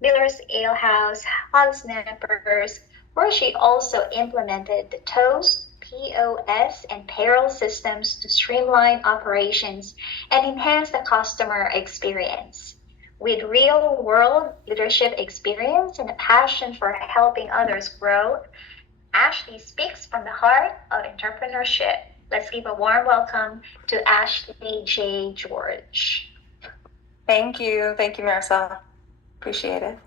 Miller's Ale House, Hog Snappers, where she also implemented the Toast, POS, and payroll systems to streamline operations and enhance the customer experience. With real world leadership experience and a passion for helping others grow, Ashley speaks from the heart of entrepreneurship. Let's give a warm welcome to Ashley J. George. Thank you. Thank you, Marisol. Appreciate it.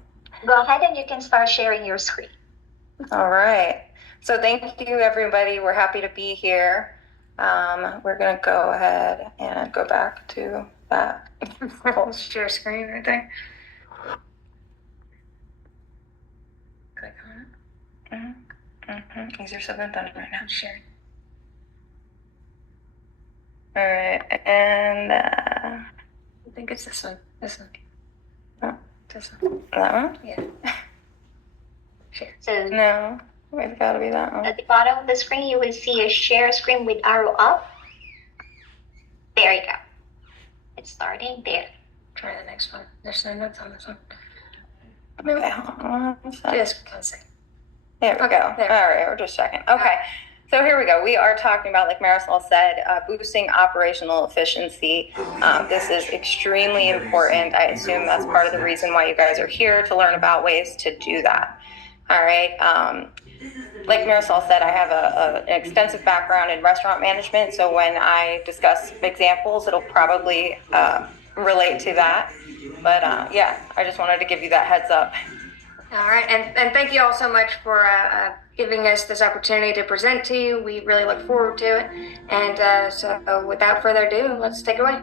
Go ahead and you can start sharing your screen. All right. So thank you, everybody. We're happy to be here. We're going to go ahead and go back to that full share screen right there. Click on it. Is there something done right now? Share. All right. And I think it's this one. This one. Oh, this one. That one? Yeah. Share. So no, it's got to be that one. At the bottom of the screen, you will see a share screen with arrow up. There you go. It's starting there. Try the next one. There's no notes on this one. Okay, hold on. Just a second. There we go. There. All right, we're just checking. Okay, so here we go. We are talking about, like Marisol said, boosting operational efficiency. This is extremely important. I assume that's part of the reason why you guys are here, to learn about ways to do that. All right. Like Marisol said, I have an extensive background in restaurant management. So when I discuss examples, it'll probably relate to that. But yeah, I just wanted to give you that heads up. All right. And thank you all so much for giving us this opportunity to present to you. We really look forward to it. And so without further ado, let's take it away.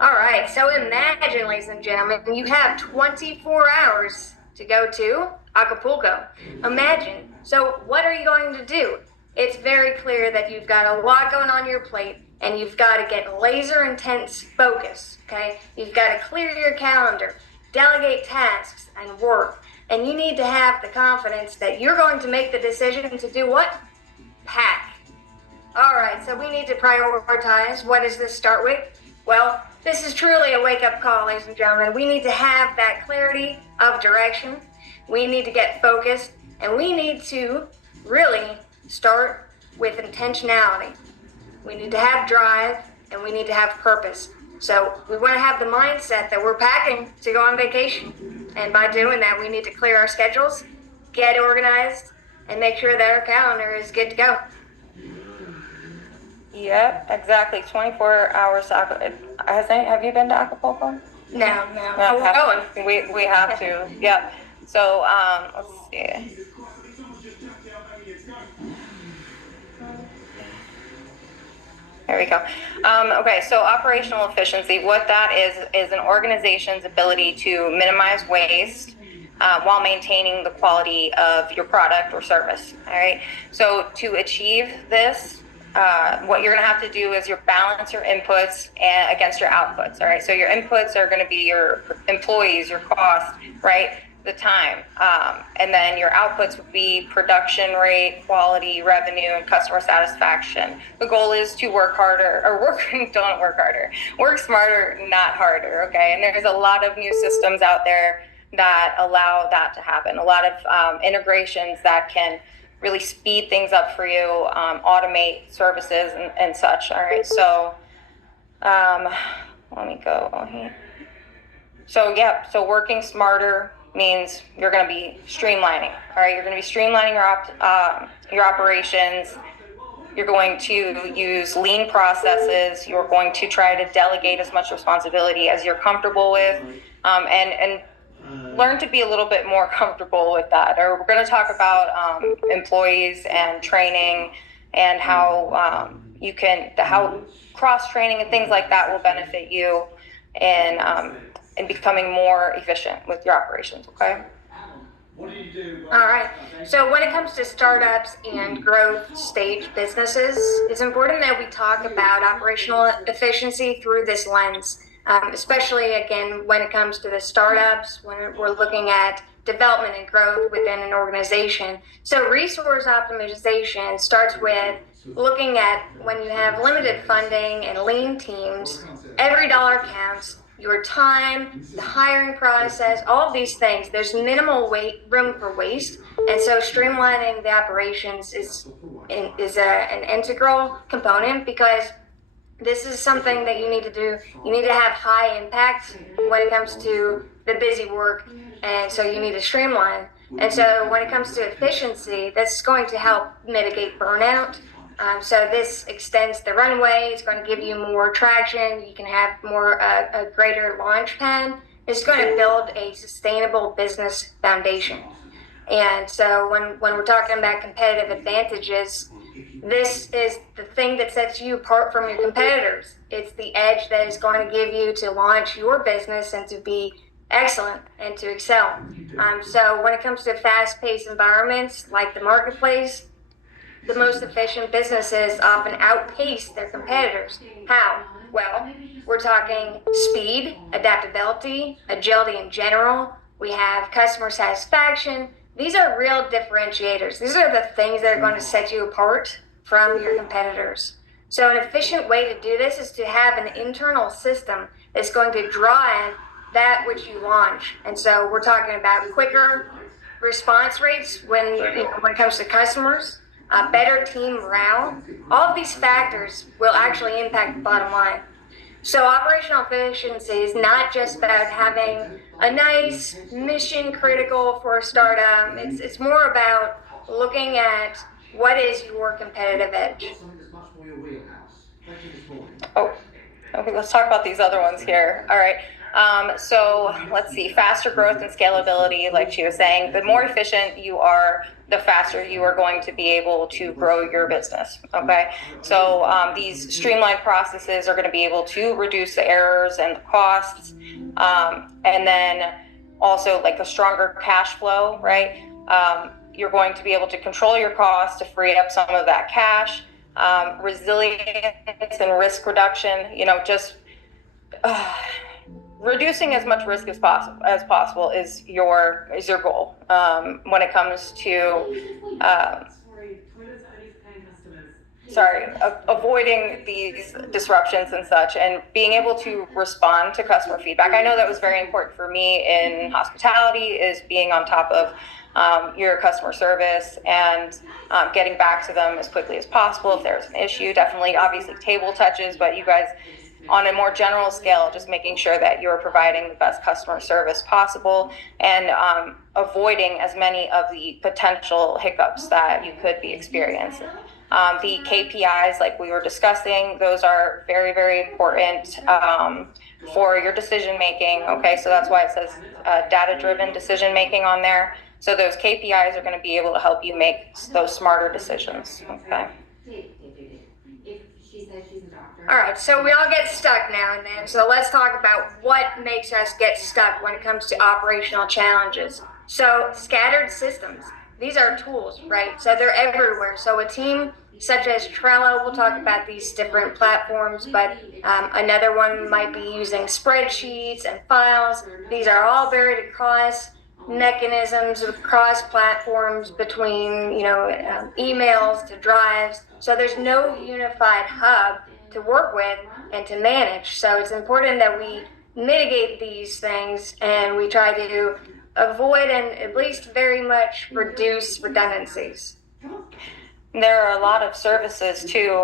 All right. So imagine, ladies and gentlemen, you have 24 hours to go to Acapulco. Imagine. So what are you going to do? It's very clear that you've got a lot going on your plate and you've got to get laser intense focus, okay? You've got to clear your calendar, delegate tasks and work, and you need to have the confidence that you're going to make the decision to do what? Pack. All right, so we need to prioritize. What does this start with? Well, this is truly a wake-up call, ladies and gentlemen. We need to have that clarity of direction. We need to get focused, and we need to really start with intentionality. We need to have drive, and we need to have purpose. So we want to have the mindset that we're packing to go on vacation. And by doing that, we need to clear our schedules, get organized, and make sure that our calendar is good to go. Yep, exactly. 24 hours. Have you been to Acapulco? No. We're going. We have to. Yep. So let's see. There we go. Okay, so operational efficiency, what that is an organization's ability to minimize waste while maintaining the quality of your product or service. All right. So to achieve this, what you're going to have to do is balance your inputs against your outputs. All right. So your inputs are going to be your employees, your cost, right? The time. And then your outputs would be production rate, quality, revenue, and customer satisfaction. The goal is to work harder, or don't work harder. Work smarter, not harder. Okay. And there's a lot of new systems out there that allow that to happen. A lot of integrations that can really speed things up for you, automate services and such. All right. So let me go here. So so working smarter means you're going to be streamlining. All right. You're going to be streamlining your operations. You're going to use lean processes. You're going to try to delegate as much responsibility as you're comfortable with, and learn to be a little bit more comfortable with that. Or we're going to talk about employees and training and how how cross-training and things like that will benefit you in becoming more efficient with your operations, okay? All right. So when it comes to startups and growth stage businesses, it's important that we talk about operational efficiency through this lens, especially, again, when it comes to the startups, when we're looking at development and growth within an organization. So resource optimization starts with looking at when you have limited funding and lean teams, every dollar counts. your time, the hiring process, all of these things. There's minimal room for waste, and so streamlining the operations is an integral component, because this is something that you need to do. You need to have high impact when it comes to the busy work, and so you need to streamline. And so when it comes to efficiency, that's going to help mitigate burnout. So this extends the runway. It's going to give you more traction. You can have more a greater launch pad. It's going to build a sustainable business foundation. And so when we're talking about competitive advantages, this is the thing that sets you apart from your competitors. It's the edge that is going to give you to launch your business and to be excellent and to excel. So when it comes to fast-paced environments like the marketplace, the most efficient businesses often outpace their competitors. How? Well, we're talking speed, adaptability, agility in general. We have customer satisfaction. These are real differentiators. These are the things that are going to set you apart from your competitors. So an efficient way to do this is to have an internal system that's going to draw in that which you launch. And so we're talking about quicker response rates when it comes to customers, better team morale. All of these factors will actually impact the bottom line. So operational efficiency is not just about having a nice mission critical for a startup. It's more about looking at what is your competitive edge. Oh, okay, let's talk about these other ones here. All right. So let's see, faster growth and scalability, like she was saying, the more efficient you are, the faster you are going to be able to grow your business. Okay. So these streamlined processes are going to be able to reduce the errors and the costs. And then also like a stronger cash flow, right? You're going to be able to control your costs to free up some of that cash. Resilience and risk reduction, just reducing as much risk as possible is your goal when it comes to avoiding these disruptions and such, and being able to respond to customer feedback. I know that was very important for me in hospitality, is being on top of your customer service and getting back to them as quickly as possible if there's an issue. Definitely, obviously, table touches, but you guys, on a more general scale, just making sure that you're providing the best customer service possible and avoiding as many of the potential hiccups that you could be experiencing. The KPIs, like we were discussing, those are very, very important for your decision making. Okay, so that's why it says data-driven decision making on there. So those KPIs are going to be able to help you make those smarter decisions. Okay. All right, so we all get stuck now and then. So let's talk about what makes us get stuck when it comes to operational challenges. So scattered systems, these are tools, right? So they're everywhere. So a team such as Trello, we'll talk about these different platforms, but another one might be using spreadsheets and files. These are all buried across mechanisms across platforms, between emails to drives. So there's no unified hub to work with and to manage. So it's important that we mitigate these things and we try to avoid and at least very much reduce redundancies. There are a lot of services too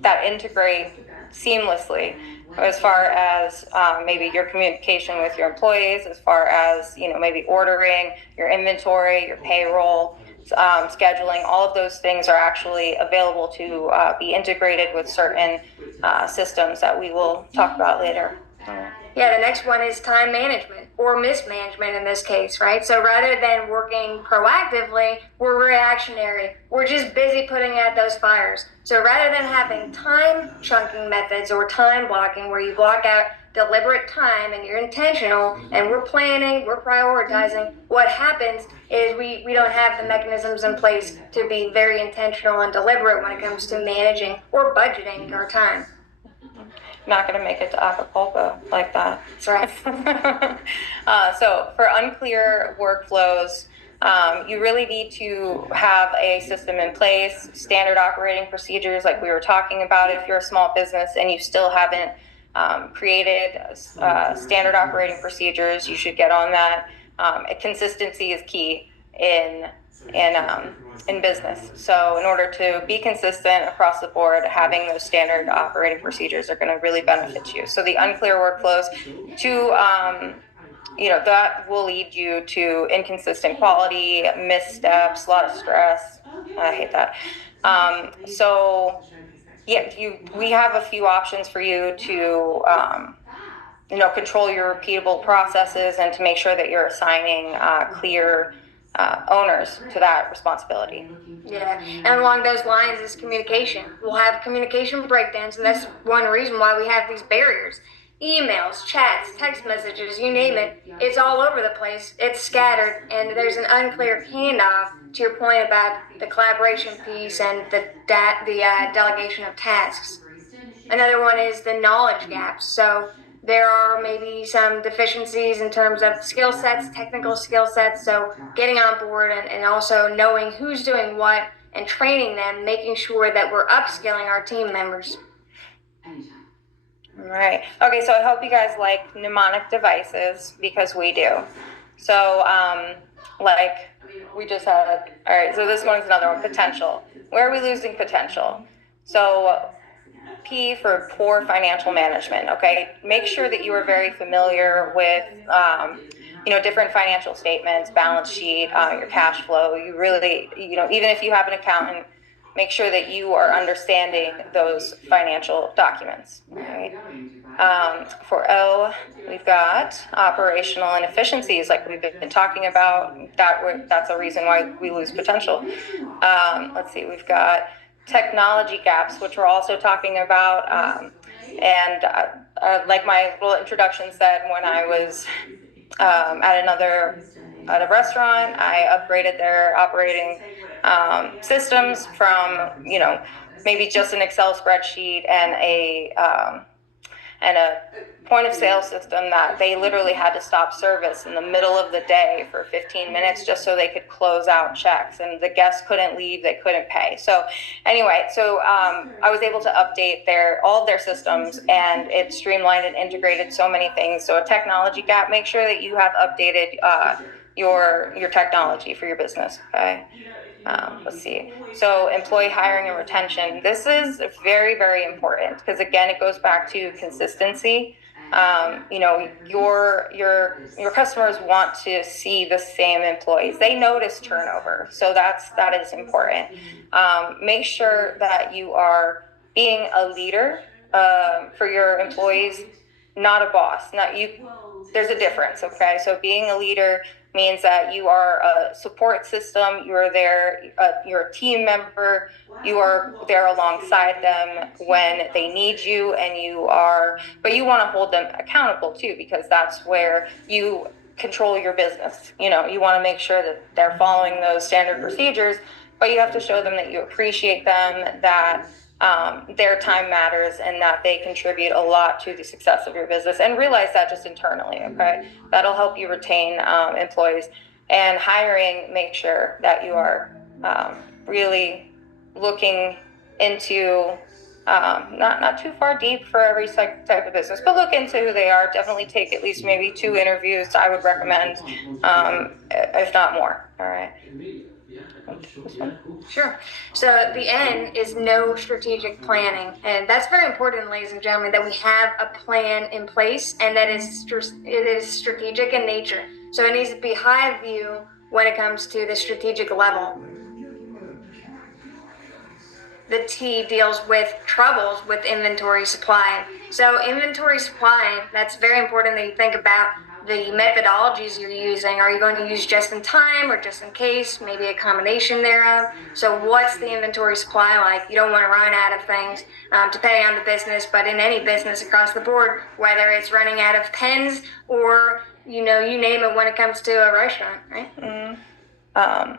that integrate seamlessly, as far as maybe your communication with your employees, as far as maybe ordering, your inventory, your payroll, scheduling. All of those things are actually available to be integrated with certain systems that we will talk about later. Yeah, the next one is time management, or mismanagement in this case, right? So rather than working proactively, we're reactionary. We're just busy putting out those fires. So rather than having time chunking methods or time blocking, where you block out deliberate time and you're intentional and we're planning, we're prioritizing, what happens is we don't have the mechanisms in place to be very intentional and deliberate when it comes to managing or budgeting our time. Not going to make it to Acapulco like that. That's right. So for unclear workflows, you really need to have a system in place, standard operating procedures like we were talking about. If you're a small business and you still haven't created standard operating procedures. You should get on that. Consistency is key in business. So in order to be consistent across the board, having those standard operating procedures are going to really benefit you. So the unclear workflows that will lead you to inconsistent quality, missteps, a lot of stress. I hate that. We have a few options for you to control your repeatable processes and to make sure that you're assigning clear owners to that responsibility. Yeah, and along those lines is communication. We'll have communication breakdowns, and that's one reason why we have these barriers. Emails, chats, text messages, you name it, it's all over the place. It's scattered, and there's an unclear handoff, to your point about the collaboration piece and the delegation of tasks. Another one is the knowledge gaps. So there are maybe some deficiencies in terms of skill sets, technical skill sets. So getting on board and also knowing who's doing what and training them, making sure that we're upskilling our team members. Right. Okay, so I hope you guys like mnemonic devices, because we do. So, we just had, all right, so this one's another one, potential. Where are we losing potential? So, P for poor financial management, okay? Make sure that you are very familiar with, different financial statements, balance sheet, your cash flow. You really, even if you have an accountant, make sure that you are understanding those financial documents, right? For O, we've got operational inefficiencies, like we've been talking about. That's a reason why we lose potential. Let's see, we've got technology gaps, which we're also talking about. Like my little introduction said, when I was at a restaurant, I upgraded their operating systems from maybe just an Excel spreadsheet and a point of sale system that they literally had to stop service in the middle of the day for 15 minutes just so they could close out checks, and the guests couldn't leave, they couldn't pay. So anyway, I was able to update all of their systems, and it streamlined and integrated so many things. So a technology gap, make sure that you have updated your technology for your business, okay? Let's see. So employee hiring and retention. This is very, very important, because again, it goes back to consistency. Your customers want to see the same employees. They notice turnover, so that is important. Make sure that you are being a leader for your employees, not a boss. Not you. There's a difference, okay? So being a leader means that you are a support system. You're there. You're a team member. You are there alongside them when they need you, but you want to hold them accountable too, because that's where you control your business. You want to make sure that they're following those standard procedures, but you have to show them that you appreciate them, that their time matters, and that they contribute a lot to the success of your business, and realize that just internally, okay? That'll help you retain employees. And hiring, make sure that you are really looking into not too far deep for every type of business, but look into who they are. Definitely take at least maybe 2 interviews, I would recommend, if not more. All right. Sure. So the N is no strategic planning, and that's very important, ladies and gentlemen, that we have a plan in place, and that it is strategic in nature. So it needs to be high view when it comes to the strategic level. The T deals with troubles with inventory supply. So inventory supply, that's very important that you think about the methodologies you're using. Are you going to use just in time or just in case? Maybe a combination thereof. So what's the inventory supply like? You don't want to run out of things, depending on the business, but in any business across the board, whether it's running out of pens or, you name it when it comes to a restaurant, right? Mm-hmm.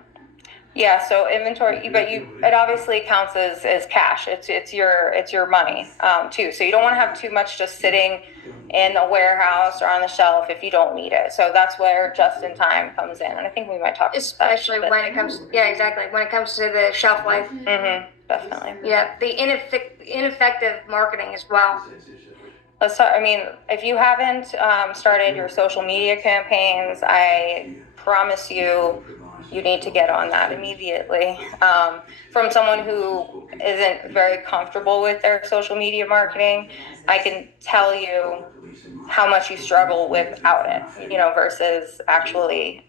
Yeah, so inventory, but it obviously counts as cash. It's your money too. So you don't want to have too much just sitting in a warehouse or on the shelf if you don't need it. So that's where just in time comes in, and I think we might talk especially about that. When it comes to the shelf life. Mm-hmm. Definitely. Yeah, the ineffective marketing as well. let's start. I mean, if you haven't started your social media campaigns, I promise you, you need to get on that immediately. From someone who isn't very comfortable with their social media marketing, I can tell you how much you struggle without it, versus actually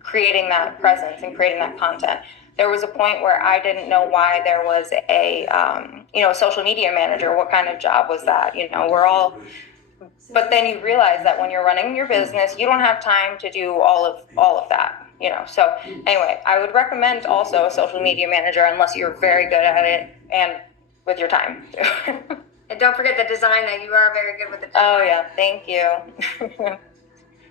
creating that presence and creating that content. There was a point where I didn't know why there was a social media manager. What kind of job was that? But then you realize that when you're running your business, you don't have time to do all of that. So anyway, I would recommend also a social media manager unless you're very good at it and with your time. And don't forget the design, that you are very good with the design. Oh yeah, thank you.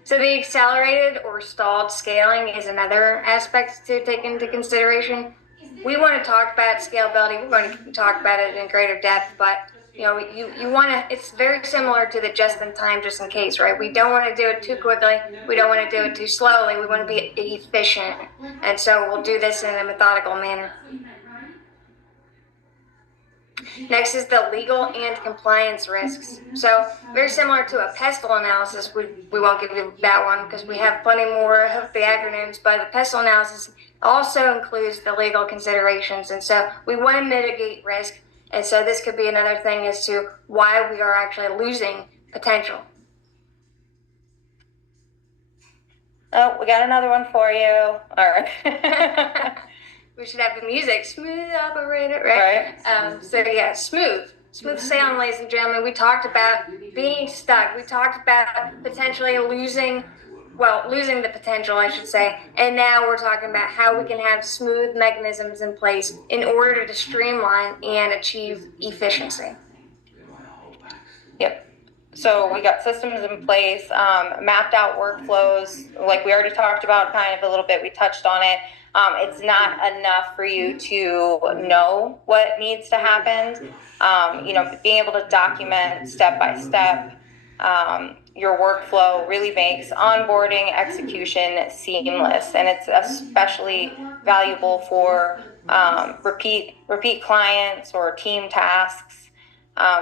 So the accelerated or stalled scaling is another aspect to take into consideration. We want to talk about scalability. We're going to talk about it in greater depth, but you want to. It's very similar to the just in time, just in case, right? We don't want to do it too quickly. We don't want to do it too slowly. We want to be efficient, and so we'll do this in a methodical manner. Next is the legal and compliance risks. So very similar to a pestle analysis, we won't give you that one because we have plenty more of the acronyms, but the pestle analysis also includes the legal considerations. And so we want to mitigate risk. And so this could be another thing as to why we are actually losing potential. Oh, we got another one for you. All right. We should have the music, smooth operator, right? So yeah, smooth sailing, ladies and gentlemen. We talked about being stuck. We talked about potentially losing the potential, I should say. And now we're talking about how we can have smooth mechanisms in place in order to streamline and achieve efficiency. Yep. So we got systems in place, mapped out workflows, like we already talked about kind of a little bit, we touched on it. It's not enough for you to know what needs to happen. Being able to document step by step your workflow really makes onboarding execution seamless, and it's especially valuable for repeat clients or team tasks.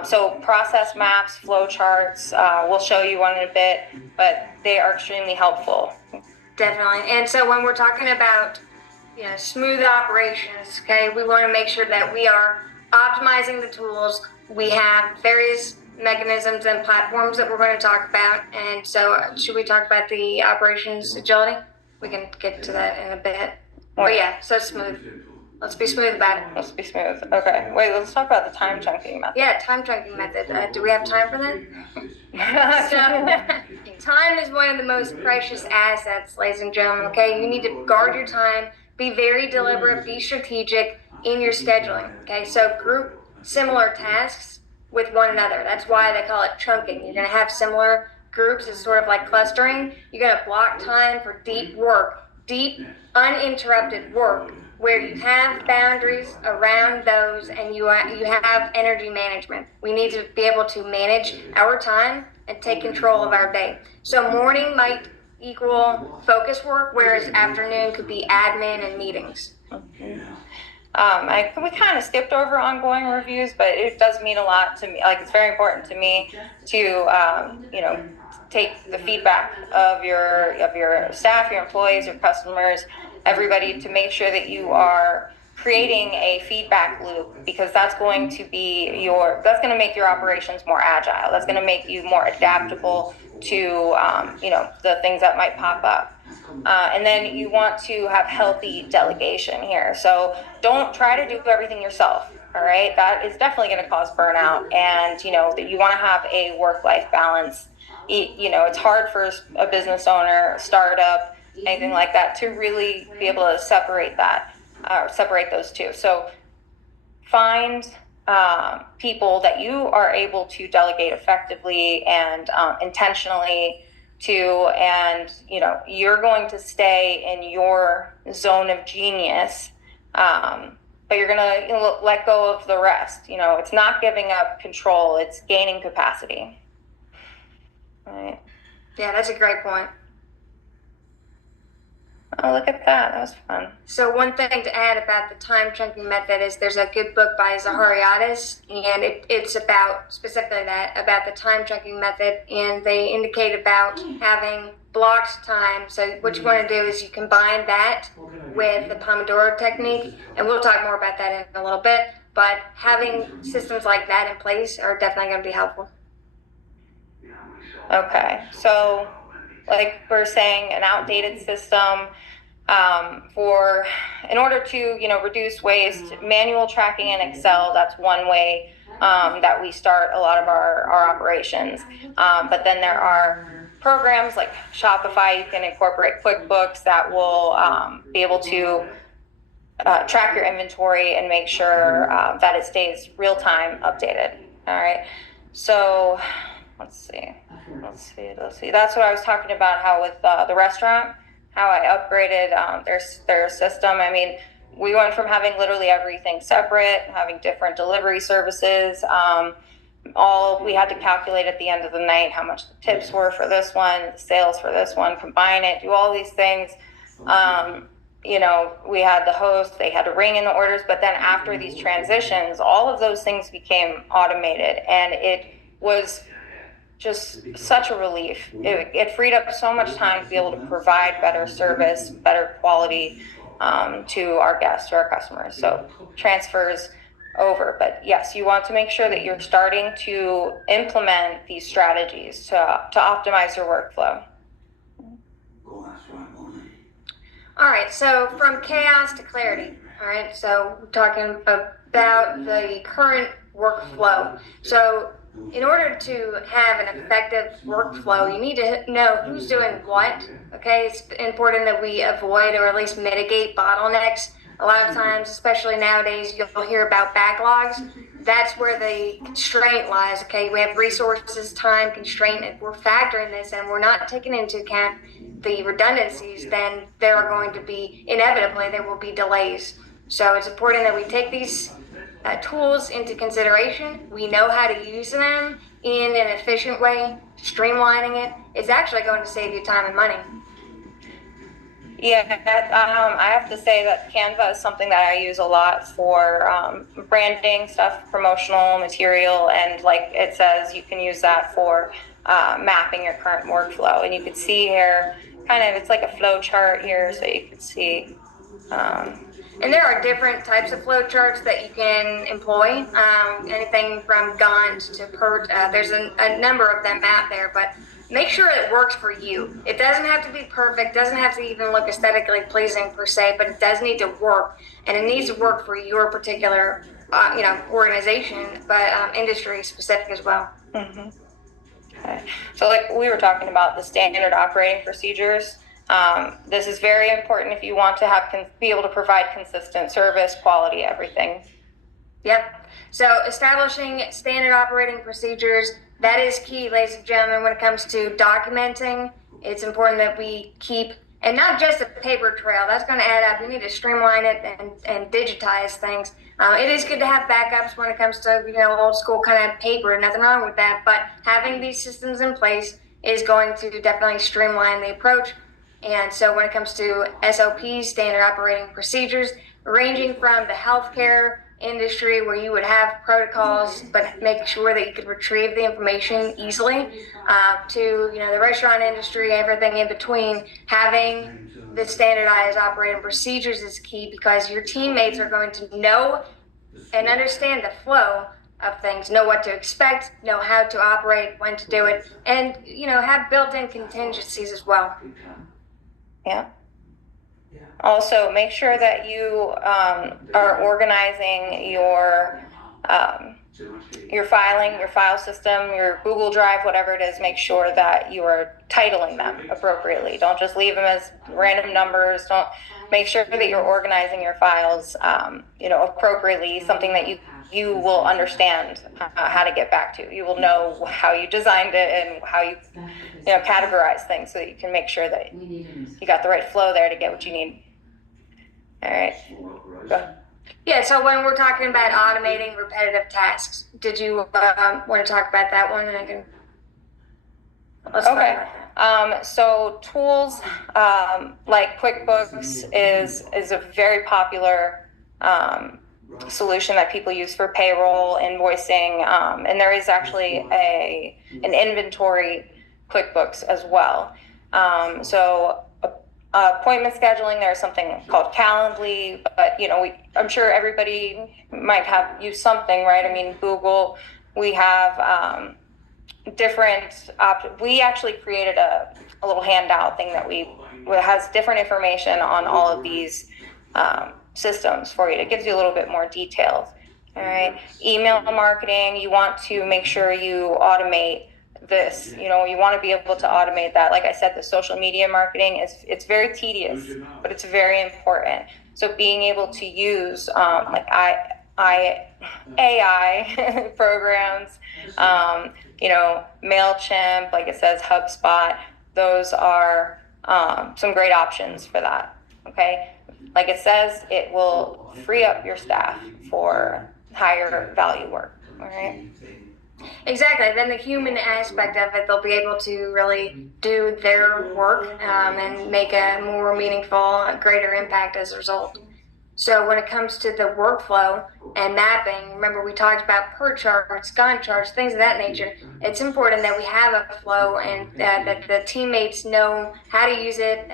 So process maps, flow charts, we'll show you one in a bit, but they are extremely helpful. Definitely. And so when we're talking about smooth operations, okay, we want to make sure that we are optimizing the tools. We have various mechanisms and platforms that we're going to talk about. And so should we talk about the operations agility? We can get to that in a bit. But yeah, so smooth. Let's be smooth about it. Let's be smooth. Okay. Wait, let's talk about the time chunking method. Yeah, time chunking method. Do we have time for that? So, time is one of the most precious assets, ladies and gentlemen, okay? You need to guard your time, be very deliberate, be strategic in your scheduling, okay? So group similar tasks with one another. That's why they call it chunking. You're going to have similar groups. It's sort of like clustering. You're going to block time for deep work, deep, uninterrupted work, where you have boundaries around those and you have energy management. We need to be able to manage our time and take control of our day. So morning might equal focus work, whereas afternoon could be admin and meetings. We kind of skipped over ongoing reviews, but it does mean a lot to me. Like, it's very important to me to take the feedback of your staff, your employees, your customers, everybody, to make sure that you are creating a feedback loop, because that's going to make your operations more agile. That's going to make you more adaptable to the things that might pop up. And then you want to have healthy delegation here. So don't try to do everything yourself. All right, that is definitely going to cause burnout, and that you want to have a work-life balance. It's hard for a business owner, a startup, anything like that, to really be able to separate those two. So find people that you are able to delegate effectively and intentionally to, and you're going to stay in your zone of genius, but you're going to let go of the rest. It's not giving up control, it's gaining capacity. Right. Yeah, that's a great point. Oh, look at that. That was fun. So one thing to add about the time chunking method is there's a good book by Zahariadis, and it's about specifically that, about the time chunking method, and they indicate about having blocked time. So what you want to do is you combine that with the Pomodoro technique, and we'll talk more about that in a little bit, but having systems like that in place are definitely going to be helpful. Okay, so like we're saying, an outdated system, in order to reduce waste, manual tracking in Excel, that's one way that we start a lot of our operations. But then there are programs like Shopify. You can incorporate QuickBooks that will be able to track your inventory and make sure that it stays real-time updated. All right, so let's see. That's what I was talking about, how with the restaurant, how I upgraded their system. I mean, we went from having literally everything separate, having different delivery services. All we had to calculate at the end of the night how much the tips were for this one, the sales for this one, combine it, do all these things. We had the host, they had to ring in the orders, but then after these transitions, all of those things became automated, and it was just such a relief. It freed up so much time to be able to provide better service, better quality to our guests, to our customers. So transfers over. But yes, you want to make sure that you're starting to implement these strategies to optimize your workflow. All right, so from chaos to clarity. All right, so we're talking about the current workflow. So in order to have an effective workflow, you need to know who's doing what. Okay, it's important that we avoid or at least mitigate bottlenecks. A lot of times, especially nowadays, you'll hear about backlogs. That's where the constraint lies. Okay, we have resources, time constraint. If we're factoring this and we're not taking into account the redundancies, then there are going to be, inevitably, there will be delays. So it's important that we take these tools into consideration. We know how to use them in an efficient way. Streamlining it is actually going to save you time and money. Yeah, I have to say that Canva is something that I use a lot for branding stuff, promotional material, and like it says, you can use that for mapping your current workflow. And you can see here, kind of, it's like a flow chart here, so you can see. And there are different types of flow charts that you can employ, anything from Gantt to PERT. There's a number of them out there, but make sure it works for you. It doesn't have to be perfect, doesn't have to even look aesthetically pleasing per se, but it does need to work, and it needs to work for your particular organization, but industry specific as well. Mm-hmm. Okay. So like we were talking about the standard operating procedures. This is very important if you want to be able to provide consistent service, quality, everything. Yep. So establishing standard operating procedures, that is key, ladies and gentlemen, when it comes to documenting. It's important that we keep, and not just a paper trail, that's going to add up. We need to streamline it and digitize things. It is good to have backups when it comes to, old school kind of paper, nothing wrong with that, but having these systems in place is going to definitely streamline the approach. And so when it comes to SOPs, standard operating procedures, ranging from the healthcare industry where you would have protocols but make sure that you could retrieve the information easily, to the restaurant industry, everything in between, having the standardized operating procedures is key, because your teammates are going to know and understand the flow of things, know what to expect, know how to operate, when to do it, and have built-in contingencies as well. Yeah. Also, make sure that you are organizing your filing, your file system, your Google Drive, whatever it is. Make sure that you are titling them appropriately. Don't just leave them as random numbers. Don't make sure that you're organizing your files, appropriately. Something that you will understand how to get back to. You will know how you designed it and how you categorize things, so that you can make sure that you got the right flow there to get what you need. All right. Go. Yeah, so when we're talking about automating repetitive tasks, did you want to talk about that one? And let's okay. So tools like QuickBooks is a very popular solution that people use for payroll, invoicing, and there is actually an inventory QuickBooks as well. So appointment scheduling, there's something called Calendly, but I'm sure everybody might have used something, right? I mean, Google, we have different we actually created a little handout thing that has different information on all of these systems for you. It gives you a little bit more details. All right. Email marketing, you want to make sure you automate this. You want to be able to automate that. Like I said, the social media marketing it's very tedious, but it's very important. So being able to use like AI programs, MailChimp, like it says, HubSpot, those are some great options for that. Okay. Like it says, it will free up your staff for higher value work. All right. Exactly. Then the human aspect of it, they'll be able to really do their work and make a more meaningful, greater impact as a result. So when it comes to the workflow and mapping, remember we talked about per charts, Gantt charts, things of that nature. It's important that we have a flow and that the teammates know how to use it,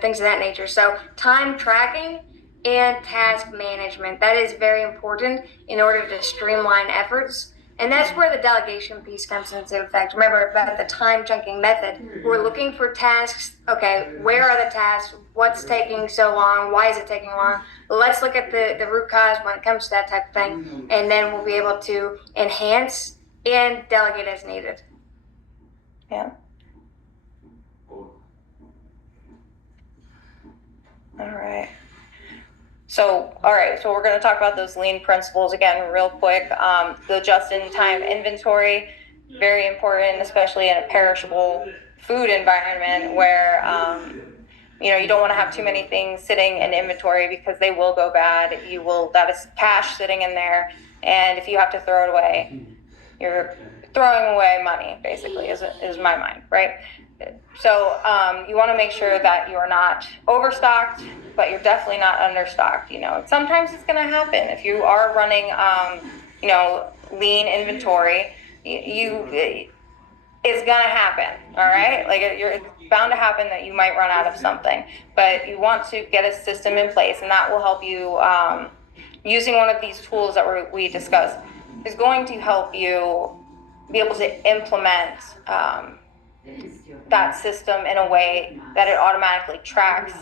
things of that nature. So time tracking and task management, that is very important in order to streamline efforts. And that's where the delegation piece comes into effect. Remember about the time chunking method. We're looking for tasks. Okay, where are the tasks? What's taking so long? Why is it taking long? Let's look at the root cause when it comes to that type of thing. And then we'll be able to enhance and delegate as needed. Yeah. All right. So we're going to talk about those lean principles again real quick. The just-in-time inventory, very important, especially in a perishable food environment where, you don't want to have too many things sitting in inventory because they will go bad. That is cash sitting in there. And if you have to throw it away, you're throwing away money, basically, is my mind, right? So you want to make sure that you're not overstocked, but you're definitely not understocked. Sometimes it's going to happen if you are running, lean inventory. It's going to happen. All right. Like it's bound to happen that you might run out of something, but you want to get a system in place, and that will help you. Using one of these tools that we discussed is going to help you be able to implement that system in a way that it automatically tracks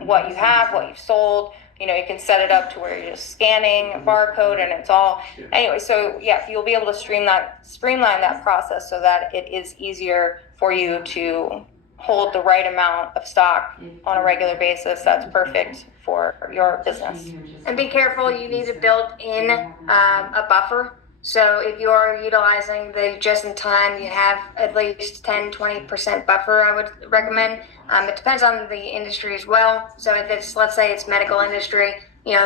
what you have, what you've sold. You can set it up to where you're just scanning a barcode and it's all. Anyway, so yeah, you'll be able to streamline that process so that it is easier for you to hold the right amount of stock on a regular basis. That's perfect for your business. And be careful, you need to build in a buffer. So if you are utilizing the just-in-time, you have at least 10-20% buffer, I would recommend. It depends on the industry as well. So if it's, let's say it's medical industry,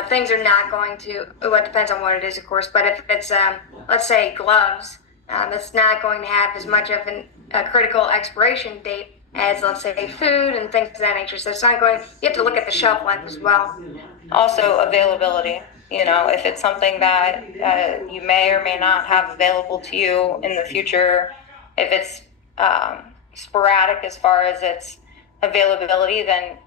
things are not going to, it depends on what it is, of course, but if it's, let's say gloves, it's not going to have as much of a critical expiration date as, let's say, food and things of that nature. So it's not going, you have to look at the shelf life as well. Also availability. If it's something that you may or may not have available to you in the future, if it's sporadic as far as its availability, then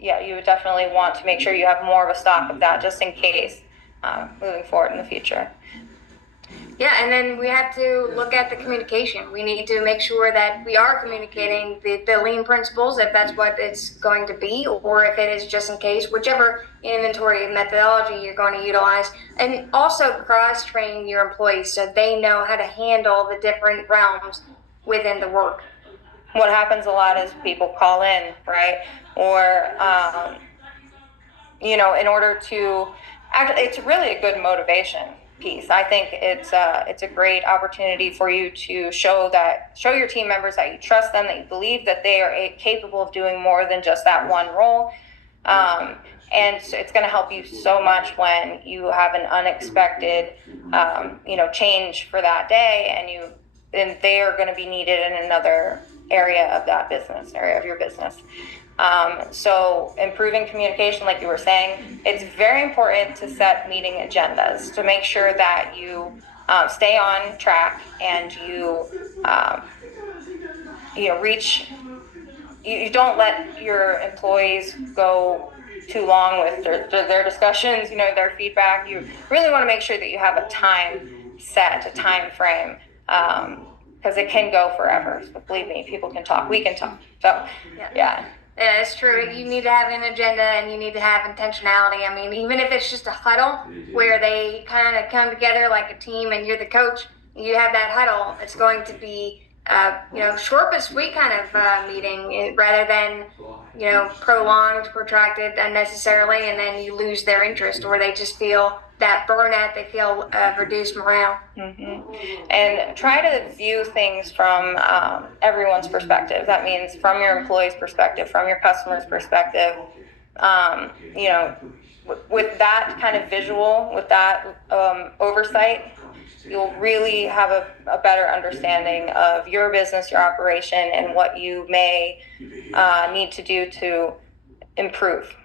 you would definitely want to make sure you have more of a stock of that just in case moving forward in the future. Yeah, and then we have to look at the communication. We need to make sure that we are communicating the lean principles, if that's what it's going to be, or if it is just in case, whichever inventory methodology you're going to utilize. And also cross-training your employees so they know how to handle the different realms within the work. What happens a lot is people call in, right? Or, in order to, actually, it's really a good motivation piece. I think it's a great opportunity for you to show your team members that you trust them, that you believe that they are capable of doing more than just that one role. And so it's going to help you so much when you have an unexpected, change for that day, and they are going to be needed in another area of your business. So improving communication, like you were saying, it's very important to set meeting agendas to make sure that you stay on track and reach. You don't let your employees go too long with their discussions, their feedback. You really want to make sure that you have a time frame, because it can go forever. So believe me, people can talk. We can talk. So, yeah. Yeah, it's true. You need to have an agenda and you need to have intentionality. I mean, even if it's just a huddle where they kind of come together like a team and you're the coach, you have that huddle, it's going to be short but sweet kind of meeting rather than prolonged, protracted unnecessarily, and then you lose their interest or they just feel that burnout, they feel reduced morale. And try to view things from everyone's perspective. That means from your employee's perspective, from your customer's perspective. With that kind of visual, with that oversight, you'll really have a better understanding of your business, your operation, and what you may need to do to improve.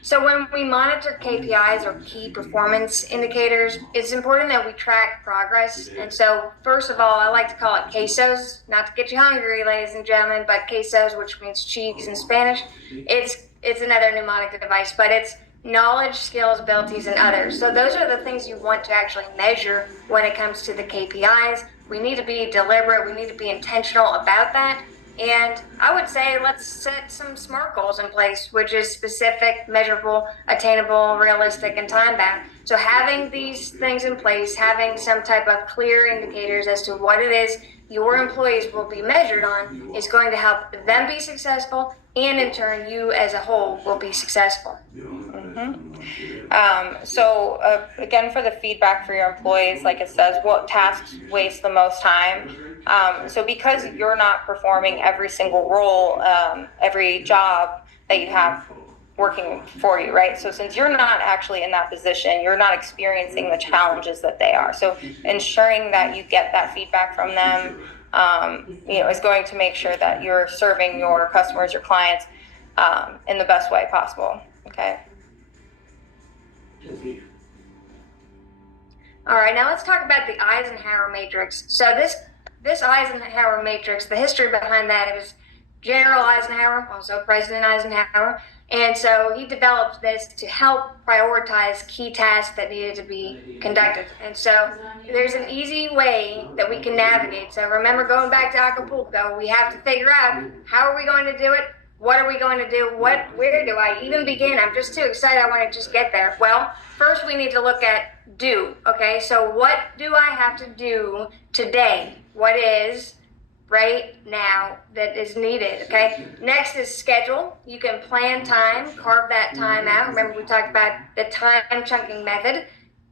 So when we monitor KPIs or key performance indicators, it's important that we track progress. And so first of all, I like to call it quesos, not to get you hungry, ladies and gentlemen, but quesos, which means cheese in Spanish. It's another mnemonic device, but it's knowledge, skills, abilities, and others. So those are the things you want to actually measure when it comes to the KPIs. We need to be deliberate. We need to be intentional about that. And I would say let's set some SMART goals in place, which is specific, measurable, attainable, realistic, and time-bound. So having these things in place, having some type of clear indicators as to what it is your employees will be measured on is going to help them be successful, and in turn, you as a whole will be successful. Again, for the feedback for your employees, like it says, what tasks waste the most time? So because you're not performing every single role, every job that you have working for you, right? So since you're not actually in that position, you're not experiencing the challenges that they are. So ensuring that you get that feedback from them, is going to make sure that you're serving your customers, your clients, in the best way possible. Okay. All right, now let's talk about the Eisenhower matrix. So this Eisenhower matrix, the history behind that, it was General Eisenhower, also President Eisenhower, and so he developed this to help prioritize key tasks that needed to be conducted. And so there's an easy way that we can navigate. So remember, going back to Acapulco, we have to figure out how are we going to do it? What are we going to do? Where do I even begin? I'm just too excited. I want to just get there. Well, first we need to look at do. Okay, so what do I have to do today? What is right now that is needed? Okay, next is schedule. You can plan time, carve that time out. Remember, we talked about the time chunking method.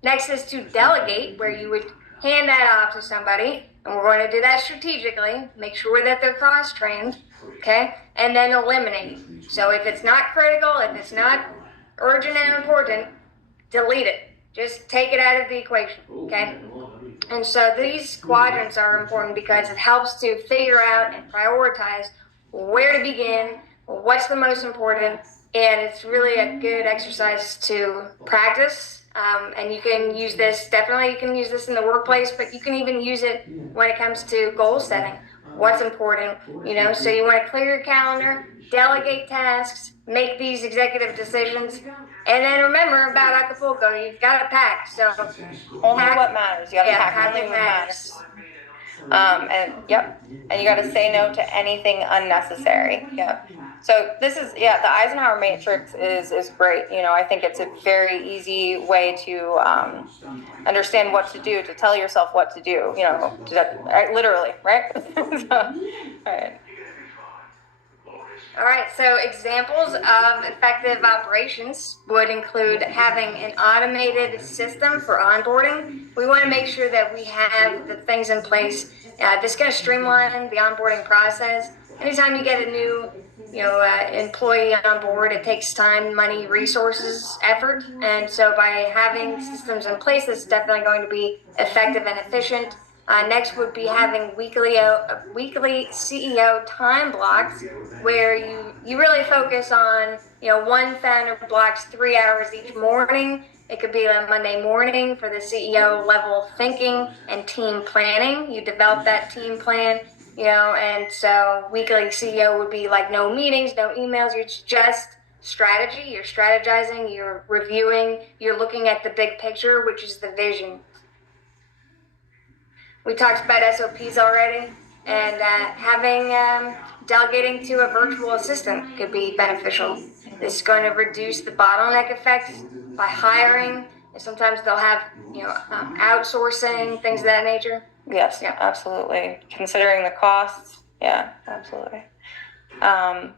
Next is to delegate, where you would hand that off to somebody, and we're going to do that strategically. Make sure that they're cross-trained. Okay, and then eliminate. So if it's not critical, if it's not urgent and important, delete it. Just take it out of the equation. Okay, and so these quadrants are important because it helps to figure out and prioritize where to begin, what's the most important, and it's really a good exercise to practice. And you can use this, definitely you can use this in the workplace, but you can even use it when it comes to goal setting. What's important, so you want to clear your calendar, delegate tasks, make these executive decisions, and then remember about Acapulco, you've got to pack. So only what matters. You got to pack only what matters. And you got to say no to anything unnecessary. Yep. So this is, the Eisenhower matrix is great. I think it's a very easy way to understand what to do, to tell yourself what to do, literally, right? All right, so examples of effective operations would include having an automated system for onboarding. We want to make sure that we have the things in place that's going to streamline the onboarding process. Anytime you get a new employee on board, it takes time, money, resources, effort. And so by having systems in place, it's definitely going to be effective and efficient. Next would be having weekly CEO time blocks where you really focus on, one founder blocks 3 hours each morning. It could be a Monday morning for the CEO level thinking and team planning. You develop that team plan, and so weekly CEO would be like no meetings, no emails. It's just strategy. You're strategizing, you're reviewing, you're looking at the big picture, which is the vision. We talked about SOPs already, and having delegating to a virtual assistant could be beneficial. This is going to reduce the bottleneck effects by hiring, and sometimes they'll have outsourcing, things of that nature. Yes, yeah, absolutely. Considering the costs, yeah, absolutely. And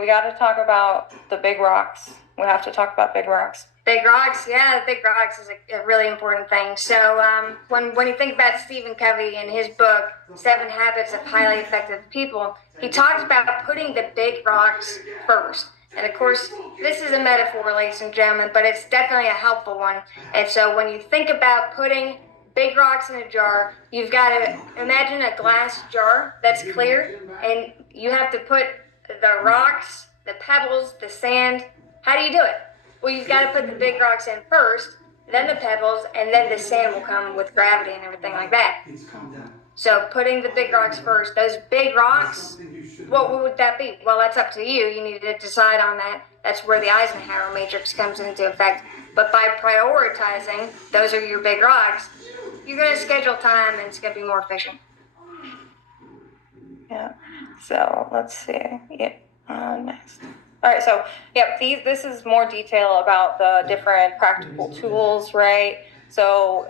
we got to talk about the big rocks. We have to talk about big rocks. Big rocks, yeah, big rocks is a really important thing. So when you think about Stephen Covey in his book, 7 Habits of Highly Effective People, he talks about putting the big rocks first. And of course, this is a metaphor, ladies and gentlemen, but it's definitely a helpful one. And so when you think about putting big rocks in a jar, you've got to imagine a glass jar that's clear, and you have to put the rocks, the pebbles, the sand. How do you do it? Well, you've got to put the big rocks in first, then the pebbles, and then the sand will come with gravity and everything like that. So putting the big rocks first, those big rocks, what would that be? Well, that's up to you. You need to decide on that. That's where the Eisenhower matrix comes into effect. But by prioritizing, those are your big rocks, you're going to schedule time and it's going to be more efficient. Yeah. So let's see. Yeah. Next. All right. So this is more detail about the different practical tools, right? So,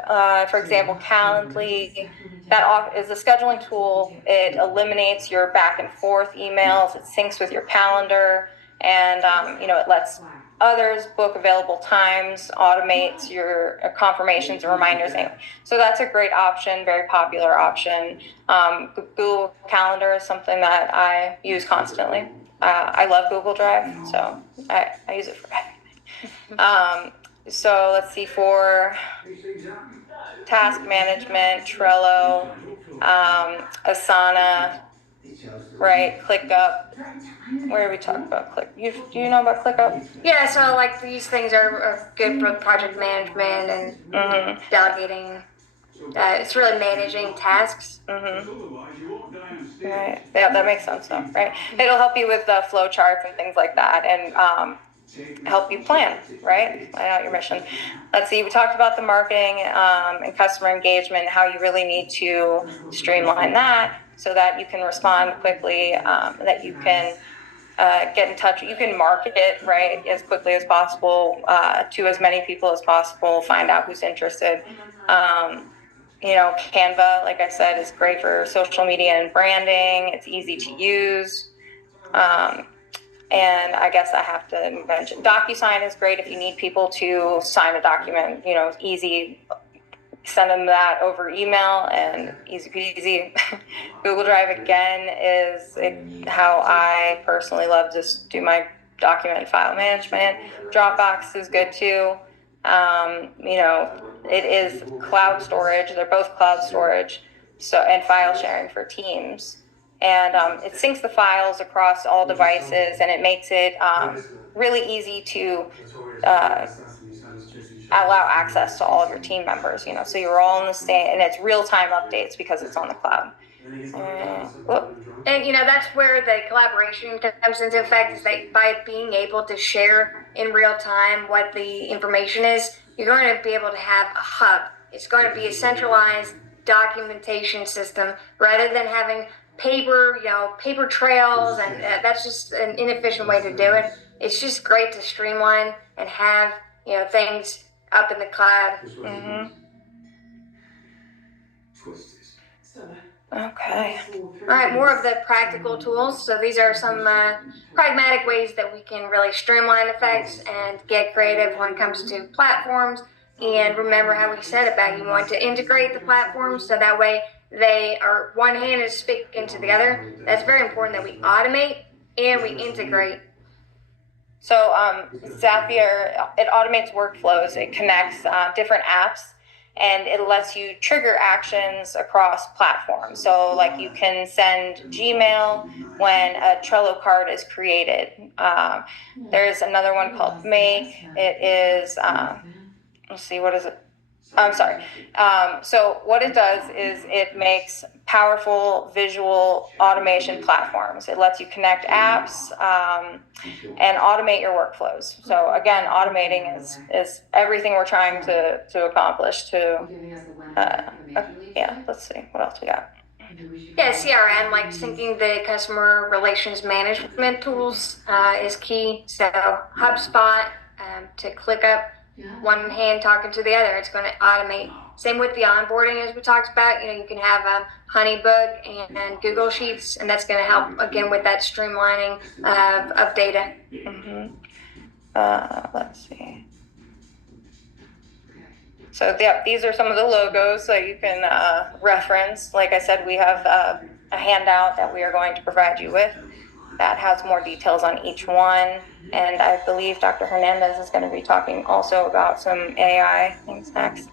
for example, Calendly, that is a scheduling tool. It eliminates your back and forth emails. It syncs with your calendar, and it lets others book available times, automates your confirmations and reminders. So that's a great option, very popular option. Google Calendar is something that I use constantly. I love Google Drive, so I use it for everything. So let's see, for task management, Trello, Asana, right? ClickUp. Where do we talk about Click? Do you know about ClickUp? Yeah, so like these things are good for project management and delegating. It's really managing tasks. Right. Yeah, that makes sense though, right? It'll help you with the flow charts and things like that, and help you plan, right? Plan out your mission. Let's see, we talked about the marketing and customer engagement, how you really need to streamline that so that you can respond quickly, that you can get in touch. You can market it, right, as quickly as possible to as many people as possible, find out who's interested. Canva, like I said, is great for social media and branding. It's easy to use. And I guess I have to mention DocuSign is great if you need people to sign a document. Easy. Send them that over email and easy peasy. Google Drive, again, is how I personally love to do my document and file management. Dropbox is good too. It is cloud storage. They're both cloud storage, and file sharing for teams. And it syncs the files across all devices, and it makes it really easy to allow access to all of your team members, so you're all in the same, and it's real-time updates because it's on the cloud. And that's where the collaboration comes into effect, is that by being able to share in real time what the information is, you're going to be able to have a hub. It's going to be a centralized documentation system rather than having paper trails, and that's just an inefficient way to do it. It's just great to streamline and have things up in the cloud. Okay. All right, more of the practical tools. So these are some pragmatic ways that we can really streamline effects and get creative when it comes to platforms. And remember how we said about you want to integrate the platforms so that way they are one hand is speaking to the other. That's very important that we automate and we integrate. So Zapier, it automates workflows. It connects different apps, and it lets you trigger actions across platforms. So like you can send Gmail when a Trello card is created. There's another one called Make. It is, let's see, what is it? I'm sorry. So what it does is it makes powerful visual automation platforms. It lets you connect apps and automate your workflows. So again, automating is everything we're trying to accomplish. Yeah, let's see, what else we got? Yeah, CRM, like syncing the customer relations management tools is key. So HubSpot, to click up one hand talking to the other, it's going to automate. Same with the onboarding, as we talked about. You can have Honeybook and Google Sheets, and that's going to help again with that streamlining of data. Let's see. So yeah, these are some of the logos that you can reference. Like I said, we have a handout that we are going to provide you with that has more details on each one. And I believe Dr. Hernandez is going to be talking also about some AI things next.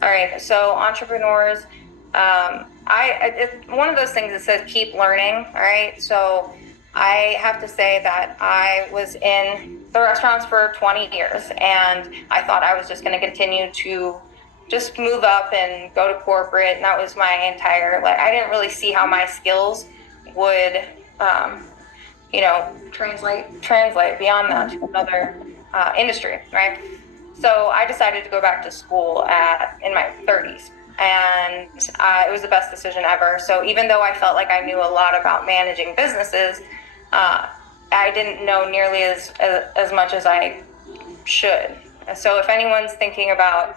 All right, so entrepreneurs, it's one of those things that says keep learning, all right? So I have to say that I was in the restaurants for 20 years, and I thought I was just going to continue to just move up and go to corporate, and that was my entire, I didn't really see how my skills would, translate beyond that to another industry, right? So I decided to go back to school in my 30s, and it was the best decision ever. So even though I felt like I knew a lot about managing businesses, I didn't know nearly as much as I should. So if anyone's thinking about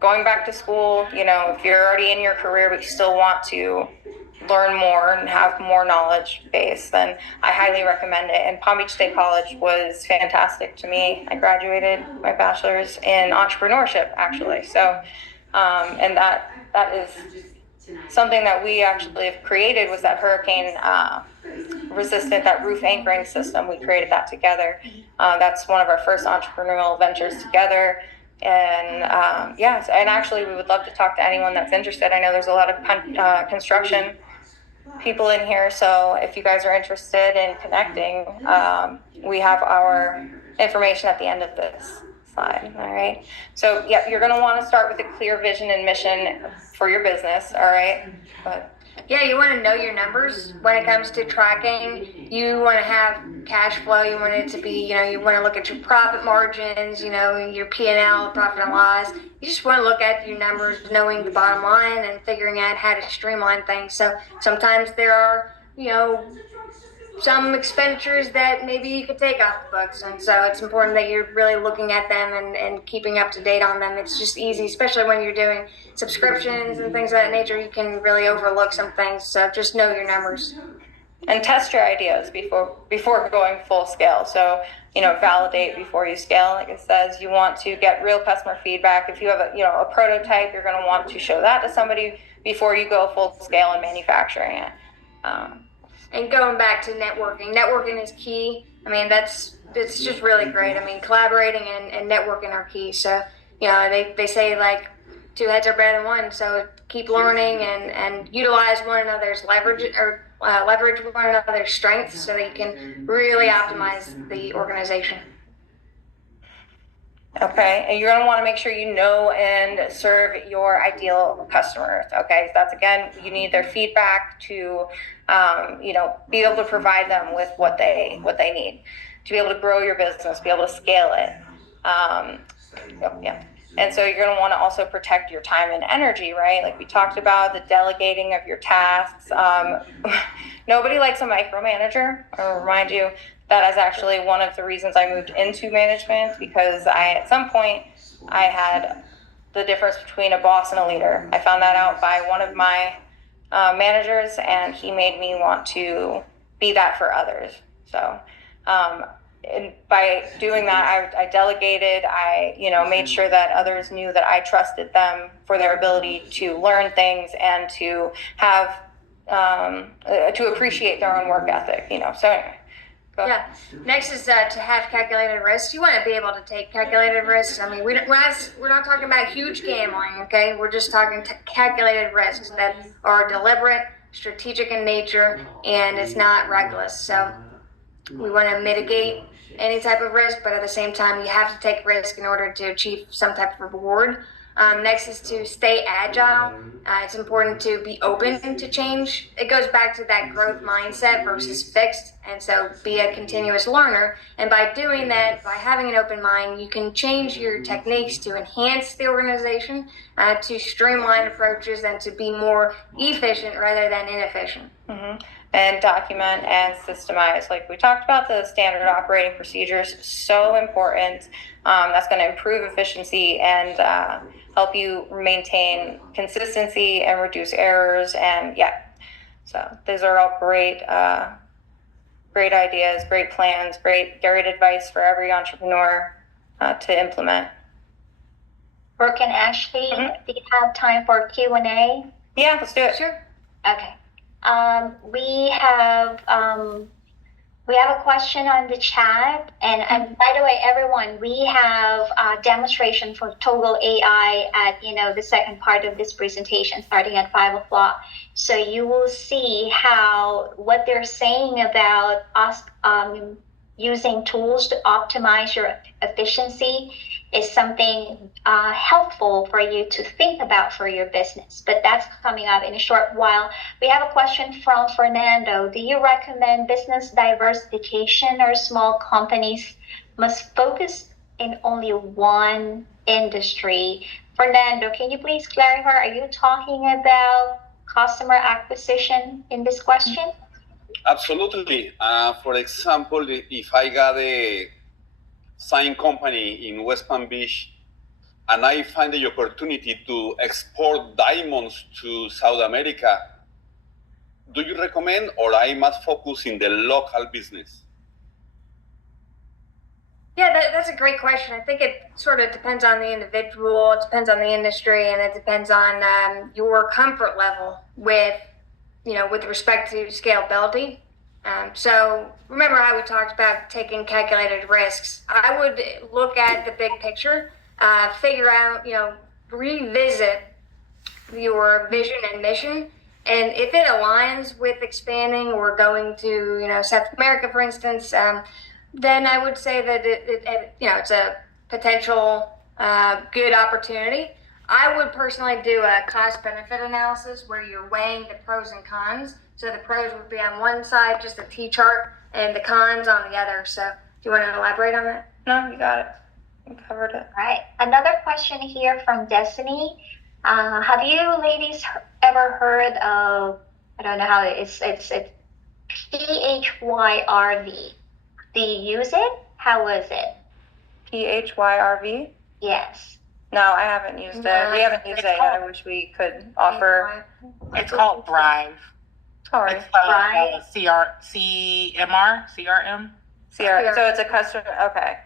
going back to school, if you're already in your career but you still want to learn more and have more knowledge base, then I highly recommend it. And Palm Beach State College was fantastic to me. I graduated my bachelor's in entrepreneurship, actually. So, and that is something that we actually have created, was that hurricane resistant, that roof anchoring system. We created that together. That's one of our first entrepreneurial ventures together. And and actually we would love to talk to anyone that's interested. I know there's a lot of construction people in here, so if you guys are interested in connecting, we have our information at the end of this slide. All right, so you're going to want to start with a clear vision and mission for your business. All right, but yeah, you want to know your numbers when it comes to tracking. You want to have cash flow. You want it to be, you want to look at your profit margins, your P&L, profit and loss. You just want to look at your numbers, knowing the bottom line and figuring out how to streamline things. So sometimes there are, some expenditures that maybe you could take off the books. And so it's important that you're really looking at them and keeping up to date on them. It's just easy, especially when you're doing subscriptions and things of that nature. You can really overlook some things. So just know your numbers. And test your ideas before going full scale. So, validate before you scale. Like it says, you want to get real customer feedback. If you have a prototype, you're going to want to show that to somebody before you go full scale in manufacturing it. And going back to networking is key. It's just really great. Collaborating and networking are key. So, they say like 2 heads are better than one. So keep learning and utilize one another's leverage one another's strengths so that you can really optimize the organization. Okay, and you're going to want to make sure you know and serve your ideal customers. Okay, that's, again, you need their feedback to, be able to provide them with what they need to be able to grow your business, be able to scale it. And so you're going to want to also protect your time and energy, right? Like we talked about, the delegating of your tasks. Nobody likes a micromanager. I'll remind you, that is actually one of the reasons I moved into management, because at some point I had the difference between a boss and a leader. I found that out by one of my managers, and he made me want to be that for others. So, and by doing that, I delegated. I, made sure that others knew that I trusted them for their ability to learn things and to have to appreciate their own work ethic. So anyway. Yeah. Next is to have calculated risks. You want to be able to take calculated risks. I mean, we're not talking about huge gambling, okay? We're just talking calculated risks that are deliberate, strategic in nature, and it's not reckless. So we want to mitigate any type of risk, but at the same time, you have to take risk in order to achieve some type of reward. Next is to stay agile. It's important to be open to change. It goes back to that growth mindset versus fixed. And so be a continuous learner. And by doing that, by having an open mind, you can change your techniques to enhance the organization, to streamline approaches, and to be more efficient rather than inefficient. Mm-hmm. And document and systemize. Like we talked about, the standard operating procedures, so important. That's going to improve efficiency and help you maintain consistency and reduce errors. And so these are all great ideas, great plans, great advice for every entrepreneur to implement. Brooke and Ashley, do you have time for Q&A? Yeah, let's do it. Sure. Okay. We have a question on the chat, and by the way, everyone, we have a demonstration for Toggle AI at the second part of this presentation, starting at 5:00. So you will see what they're saying about us using tools to optimize your efficiency is something helpful for you to think about for your business. But that's coming up in a short while. We have a question from Fernando. Do you recommend business diversification, or small companies must focus in only one industry? Fernando, can you please clarify? Are you talking about customer acquisition in this question? Absolutely. For example, if I got a sign company in West Palm Beach and I find the opportunity to export diamonds to South America, do you recommend, or I must focus in the local business? Yeah, that's a great question. I think it sort of depends on the individual, it depends on the industry, and it depends on your comfort level with respect to scalability. So remember how we talked about taking calculated risks. I would look at the big picture, figure out, revisit your vision and mission. And if it aligns with expanding or going to, South America, for instance, then I would say that it's a potential good opportunity. I would personally do a cost-benefit analysis where you're weighing the pros and cons. So the pros would be on one side, just a T-chart, and the cons on the other. So do you want to elaborate on that? No, you got it. You covered it. All right. Another question here from Destiny. Have you ladies ever heard of, I don't know how it's PHYRV? Do you use it? How was it? PHYRV? Yes. No, I haven't used it. We haven't used it yet. I wish we could offer. It's called Thrive. Sorry. It's Thrive. CRM. So it's a customer. Okay.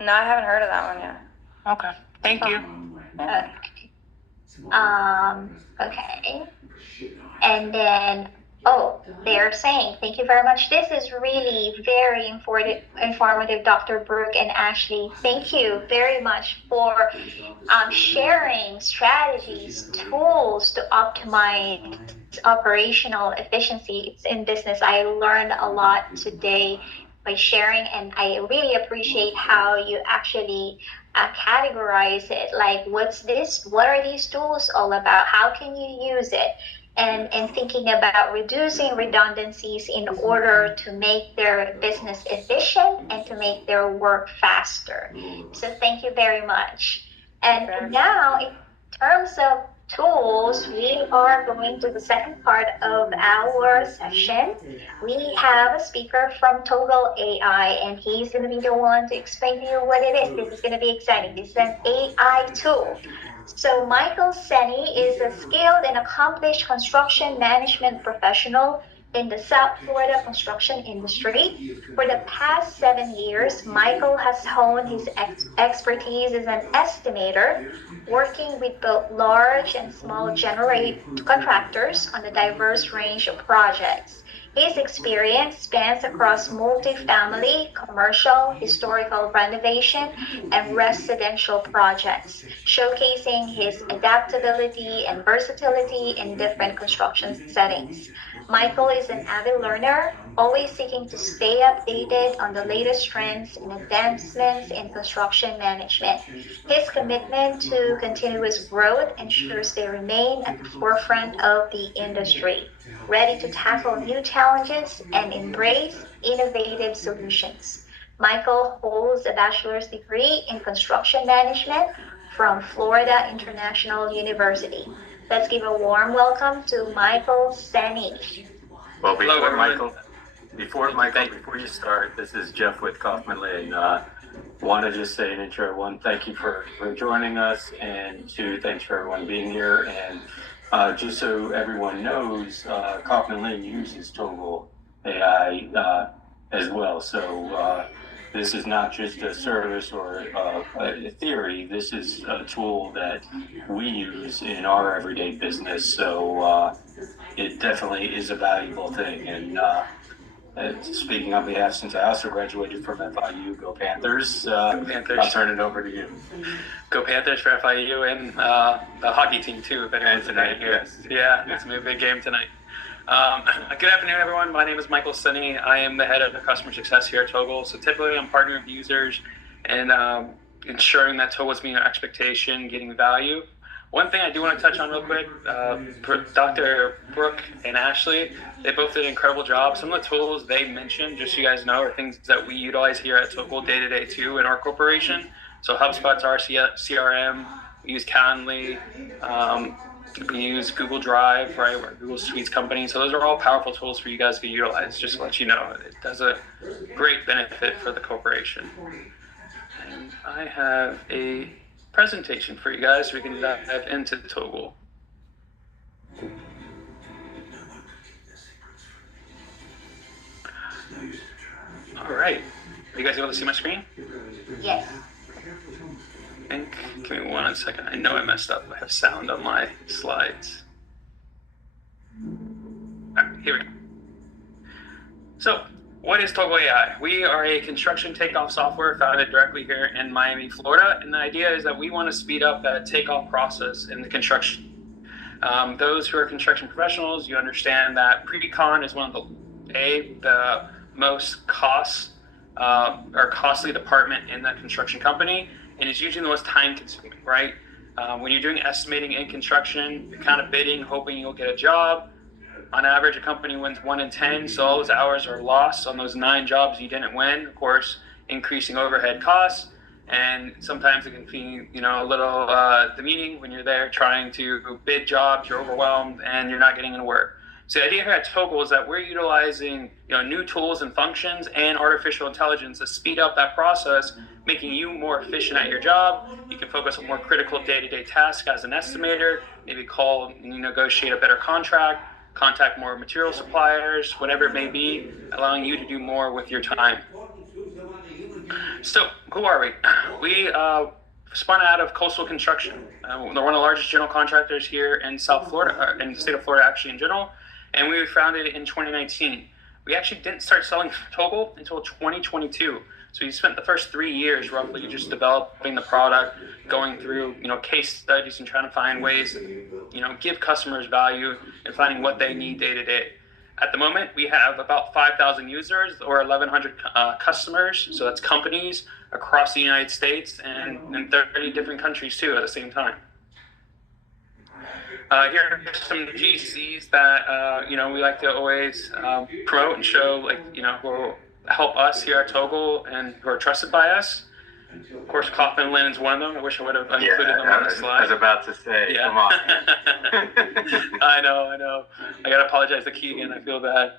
No, I haven't heard of that one yet. Okay. Thank you. Okay. And then, they're saying, thank you very much. This is really very informative, Dr. Brooke and Ashley. Thank you very much for sharing strategies, tools to optimize operational efficiency in business. I learned a lot today by sharing, and I really appreciate how you actually categorize it. Like, what's this? What are these tools all about? How can you use it? And thinking about reducing redundancies in order to make their business efficient and to make their work faster. So thank you very much. And now, in terms of tools, we are going to the second part of our session. We have a speaker from Toggle AI, and he's going to be the one to explain to you what it is. This is going to be exciting. This is an AI tool. So Michael Senni is a skilled and accomplished construction management professional in the South Florida construction industry. For the past 7 years, Michael has honed his expertise as an estimator, working with both large and small general contractors on a diverse range of projects. His experience spans across multifamily, commercial, historical renovation, and residential projects, showcasing his adaptability and versatility in different construction settings. Michael is an avid learner, always seeking to stay updated on the latest trends and advancements in construction management. His commitment to continuous growth ensures they remain at the forefront of the industry, ready to tackle new challenges and embrace innovative solutions. Michael holds a bachelor's degree in construction management from Florida International University. Let's give a warm welcome to Michael Seni. Well, Hello, everyone. before you start, this is Jeff with Kaufman Lane. Want to just say an intro. One, thank you for joining us, and two, thanks for everyone being here. And just so everyone knows, Kaufman Lane uses Toggle AI as well. So this is not just a service or a theory. This is a tool that we use in our everyday business. So it definitely is a valuable thing. And speaking on behalf, since I also graduated from FIU, go Panthers. Panthers. I'll turn it over to you. Go Panthers for FIU and the hockey team too. If anyone's tonight, yes. Yeah, it's gonna be a big game tonight. Good afternoon, everyone. My name is Michael Seni. I am the head of the customer success here at Toggle. So typically, I'm partnering with users and ensuring that Toggle's meeting their expectation, getting value. One thing I do want to touch on real quick, Dr. Brooke and Ashley, they both did an incredible job. Some of the tools they mentioned, just so you guys know, are things that we utilize here at Toggle day to day too in our corporation. So HubSpot's our CRM, we use Calendly, we use Google Drive, right? We're Google Suites company. So those are all powerful tools for you guys to utilize, just to let you know. It does a great benefit for the corporation. And I have a presentation for you guys so we can dive into Toggle. All right. Are you guys able to see my screen? Yes. Give me 1 second. I know I messed up. I have sound on my slides. All right, here we go. So, what is Toggle AI? We are a construction takeoff software founded directly here in Miami, Florida. And the idea is that we want to speed up that takeoff process in the construction. Those who are construction professionals, you understand that pre-con is one of the most costly department in that construction company. And it's usually the most time consuming, right? When you're doing estimating in construction, you're kind of bidding, hoping you'll get a job. On average, a company wins 1 in 10, so all those hours are lost on those 9 jobs you didn't win. Of course, increasing overhead costs, and sometimes it can be, a little demeaning when you're there trying to bid jobs. You're overwhelmed and you're not getting into work. So the idea here at Toggle is that we're utilizing, new tools and functions and artificial intelligence to speed up that process, making you more efficient at your job. You can focus on more critical day-to-day tasks as an estimator, maybe call and negotiate a better contract, contact more material suppliers, whatever it may be, allowing you to do more with your time. So, who are we? We spun out of Coastal Construction. They're one of the largest general contractors here in South Florida, in the state of Florida actually in general, and we were founded in 2019. We actually didn't start selling Toggle until 2022. So we spent the first 3 years roughly just developing the product, going through, case studies and trying to find ways to, give customers value and finding what they need day to day. At the moment, we have about 5,000 users or 1,100 customers. So that's companies across the United States and in 30 different countries too at the same time. Here are some GCs that, we like to always promote and show, who will help us here at Toggle and who are trusted by us. Of course, Kaufman Lane is one of them. I wish I would have included them on the slide. I was about to say, Come on. I know. I got to apologize to Keegan. I feel bad.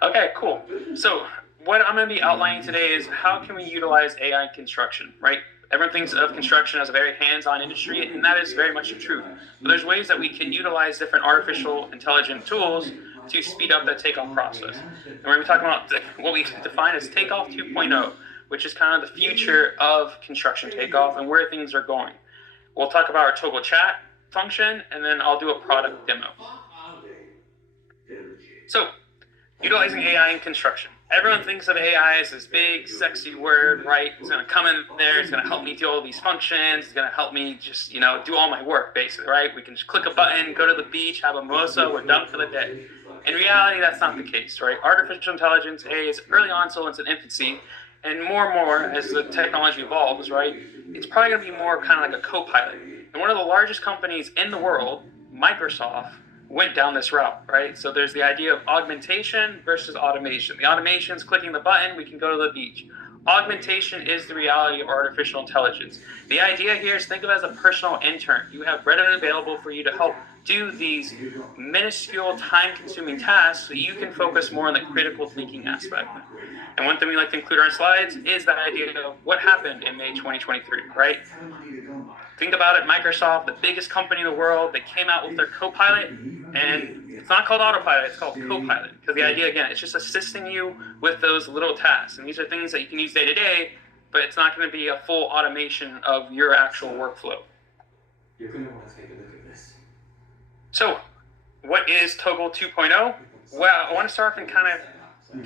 Okay, cool. So what I'm going to be outlining today is how can we utilize AI in construction, right? Everyone thinks of construction as a very hands-on industry, and that is very much the truth. But there's ways that we can utilize different artificial intelligent tools to speed up that takeoff process. And we're going to be talking about what we define as takeoff 2.0, which is kind of the future of construction takeoff and where things are going. We'll talk about our Toggle chat function, and then I'll do a product demo. So Utilizing AI in construction. Everyone thinks of AI as this big, sexy word, right? It's going to come in there. It's going to help me do all these functions. It's going to help me just, do all my work, basically, right? We can just click a button, go to the beach, have a mimosa, we're done for the day. In reality, that's not the case, right? Artificial intelligence, A, is early on, so it's in infancy. And more, as the technology evolves, right, it's probably going to be more kind of like a co-pilot. And one of the largest companies in the world, Microsoft, went down this route, right? So there's the idea of augmentation versus automation. The automation is clicking the button, we can go to the beach. Augmentation is the reality of artificial intelligence. The idea here is think of it as a personal intern. You have readily available for you to help do these minuscule, time-consuming tasks so you can focus more on the critical thinking aspect. And one thing we like to include on our slides is the idea of what happened in May 2023, right? Think about it, Microsoft, the biggest company in the world, they came out with their Copilot, and it's not called autopilot, it's called Copilot. Because the idea, again, it's just assisting you with those little tasks. And these are things that you can use day to day, but it's not going to be a full automation of your actual workflow. You're going to want to take a look at this. So, what is Toggle 2.0? Well, I want to start off and kind of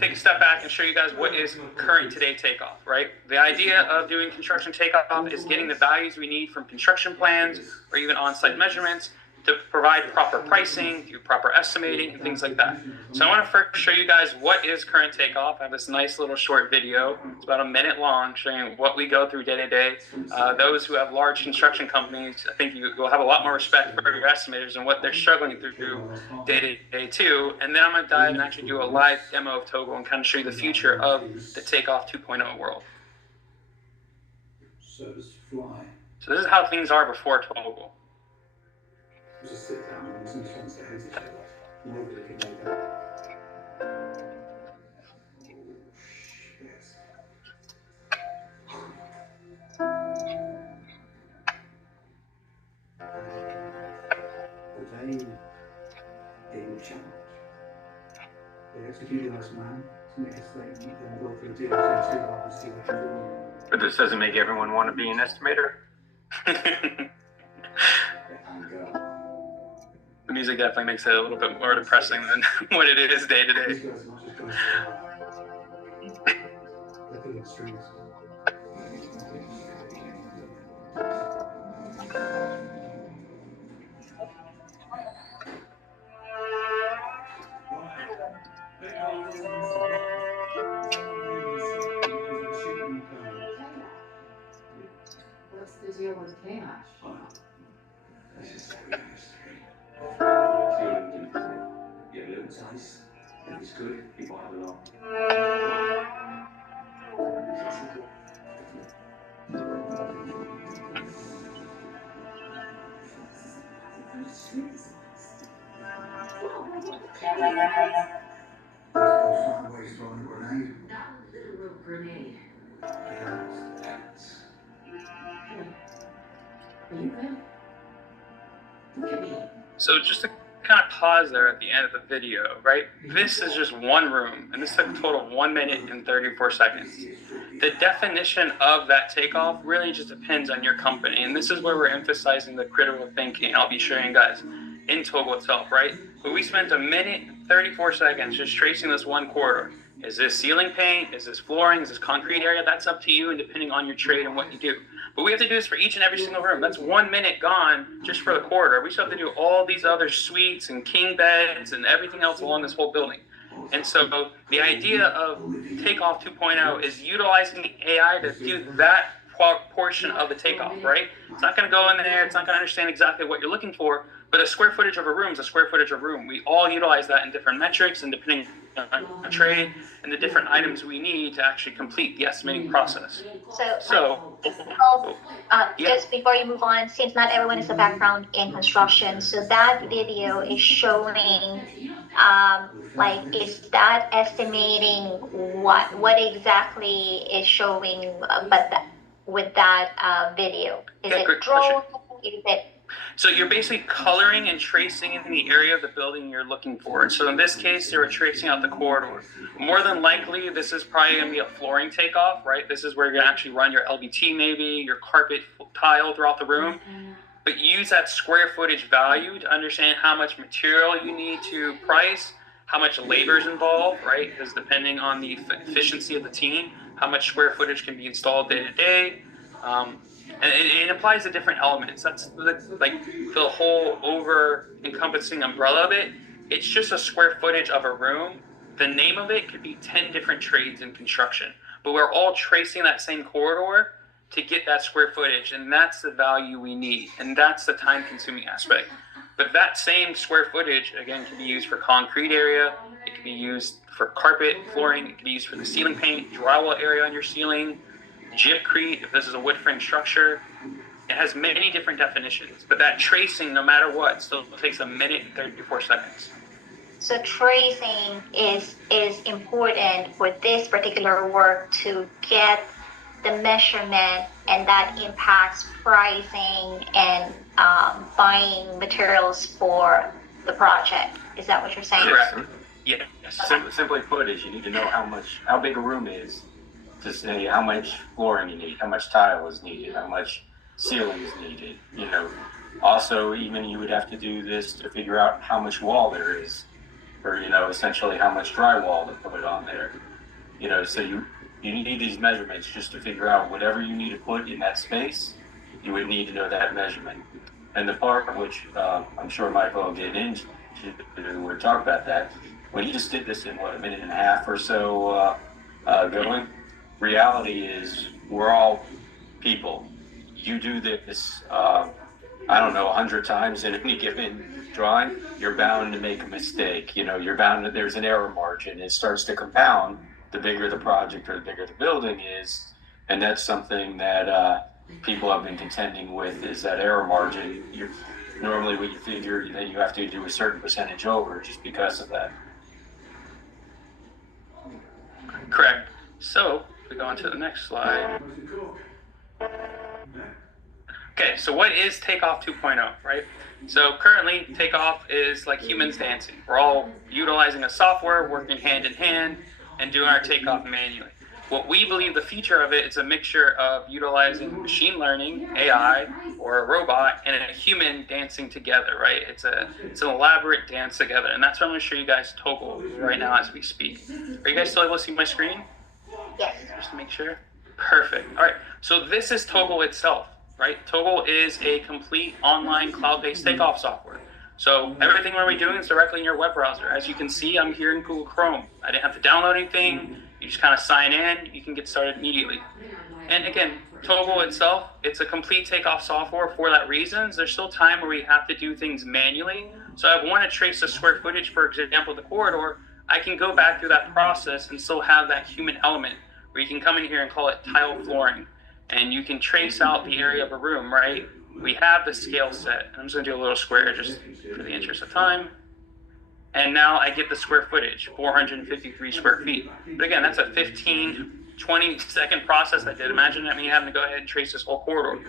take a step back and show you guys what is current today takeoff, right? The idea of doing construction takeoff is getting the values we need from construction plans or even on-site measurements to provide proper pricing, do proper estimating, and things like that. So I want to first show you guys what is current takeoff. I have this nice little short video. It's about a minute long showing what we go through day to day. Those who have large construction companies, I think you will have a lot more respect for your estimators and what they're struggling through day to day too. And then I'm going to dive and actually do a live demo of Toggle and kind of show you the future of the Takeoff 2.0 world. So does fly. So this is how things are before Toggle. Just sit down and listen to friends that hate each other. Nobody can make that. But they were challenged. They executed this man to make a statement, then go through a deal between two partners to make a deal. But this doesn't make everyone want to be an estimator? The music definitely makes it a little bit more depressing than what it is day to day. These guys are not just guys. They're pulling strings. What's the deal with cash? Let's just say we have history. You have a little taste, and if it's good, you buy it along. Find ways throwing a grenade. Not a literal grenade. Hey, are you good? Look at me. So just to kind of pause there at the end of the video, right? This is just one room, and this took a total of 1 minute and 34 seconds. The definition of that takeoff really just depends on your company, and this is where we're emphasizing the critical thinking. I'll be showing you guys in Toggle itself, right? But we spent 1 minute and 34 seconds just tracing this one corridor. Is this ceiling paint? Is this flooring? Is this concrete area? That's up to you and depending on your trade and what you do. But we have to do this for each and every single room. That's 1 minute gone just for the corridor. We still have to do all these other suites and king beds and everything else along this whole building. And so the idea of Takeoff 2.0 is utilizing the AI to do that portion of the takeoff, right? It's not going to go in there. It's not going to understand exactly what you're looking for, but a square footage of a room is a square footage of a room. We all utilize that in different metrics and depending on the trade and the different items we need to actually complete the estimating process. So just before you move on, since not everyone is a background in construction, so that video is showing, is that estimating what exactly is showing, with that video? Is it drone? Is it? So you're basically coloring and tracing in the area of the building you're looking for. So in this case, they were tracing out the corridor. More than likely, this is probably going to be a flooring takeoff, right? This is where you're going to actually run your LVT maybe, your carpet tile throughout the room. But use that square footage value to understand how much material you need to price how much labor is involved, right? Because depending on the efficiency of the team, how much square footage can be installed day to day. And it applies to different elements. That's the whole over-encompassing umbrella of it. It's just a square footage of a room. The name of it could be 10 different trades in construction, but we're all tracing that same corridor to get that square footage, and that's the value we need, and that's the time-consuming aspect. But that same square footage, again, can be used for concrete area, it can be used for carpet, flooring, it can be used for the ceiling paint, drywall area on your ceiling, gypcrete, if this is a wood frame structure. It has many different definitions, but that tracing, no matter what, still takes 1 minute and 34 seconds. So tracing is important for this particular work to get the measurement, and that impacts pricing and buying materials for the project. Is that what you're saying? Correct. Yes. Simply put, is you need to know how big a room is to say how much flooring you need, how much tile is needed, how much ceiling is needed. Also, even you would have to do this to figure out how much wall there is, or essentially how much drywall to put on there. So you need these measurements just to figure out whatever you need to put in that space. You would need to know that measurement. And the part which I'm sure Michael will get into, we'll talk about that. When you just did this in 1.5 minutes or so going, reality is we're all people. You do this, 100 times in any given drawing, you're bound to make a mistake. You're bound to, there's an error margin. It starts to compound the bigger the project or the bigger the building is. And that's something that people have been contending with, is that error margin. Normally what you figure that you have to do a certain percentage over just because of that. Correct. So we go on to the next slide. Okay, so what is Takeoff 2.0, right? So currently, Takeoff is like humans dancing. We're all utilizing a software, working hand in hand, and doing our takeoff manually. What we believe the future of it is a mixture of utilizing machine learning, AI, or a robot, and a human dancing together, right? It's an elaborate dance together, and that's what I'm going to show you guys Toggle right now as we speak. Are you guys still able to see my screen? Yes. Just to make sure. Perfect. All right, so this is Toggle itself, right? Toggle is a complete online cloud-based takeoff software. So everything we're doing is directly in your web browser. As you can see, I'm here in Google Chrome. I didn't have to download anything. You just kind of sign in. You can get started immediately. And again, Toggle itself, it's a complete takeoff software for that reason. There's still time where we have to do things manually. So if I want to trace the square footage, for example, the corridor, I can go back through that process and still have that human element where you can come in here and call it tile flooring. And you can trace out the area of a room, right? We have the scale set. I'm just going to do a little square just for the interest of time. And now I get the square footage, 453 square feet. But again, that's a 20 second process I did. Imagine me having to go ahead and trace this whole corridor.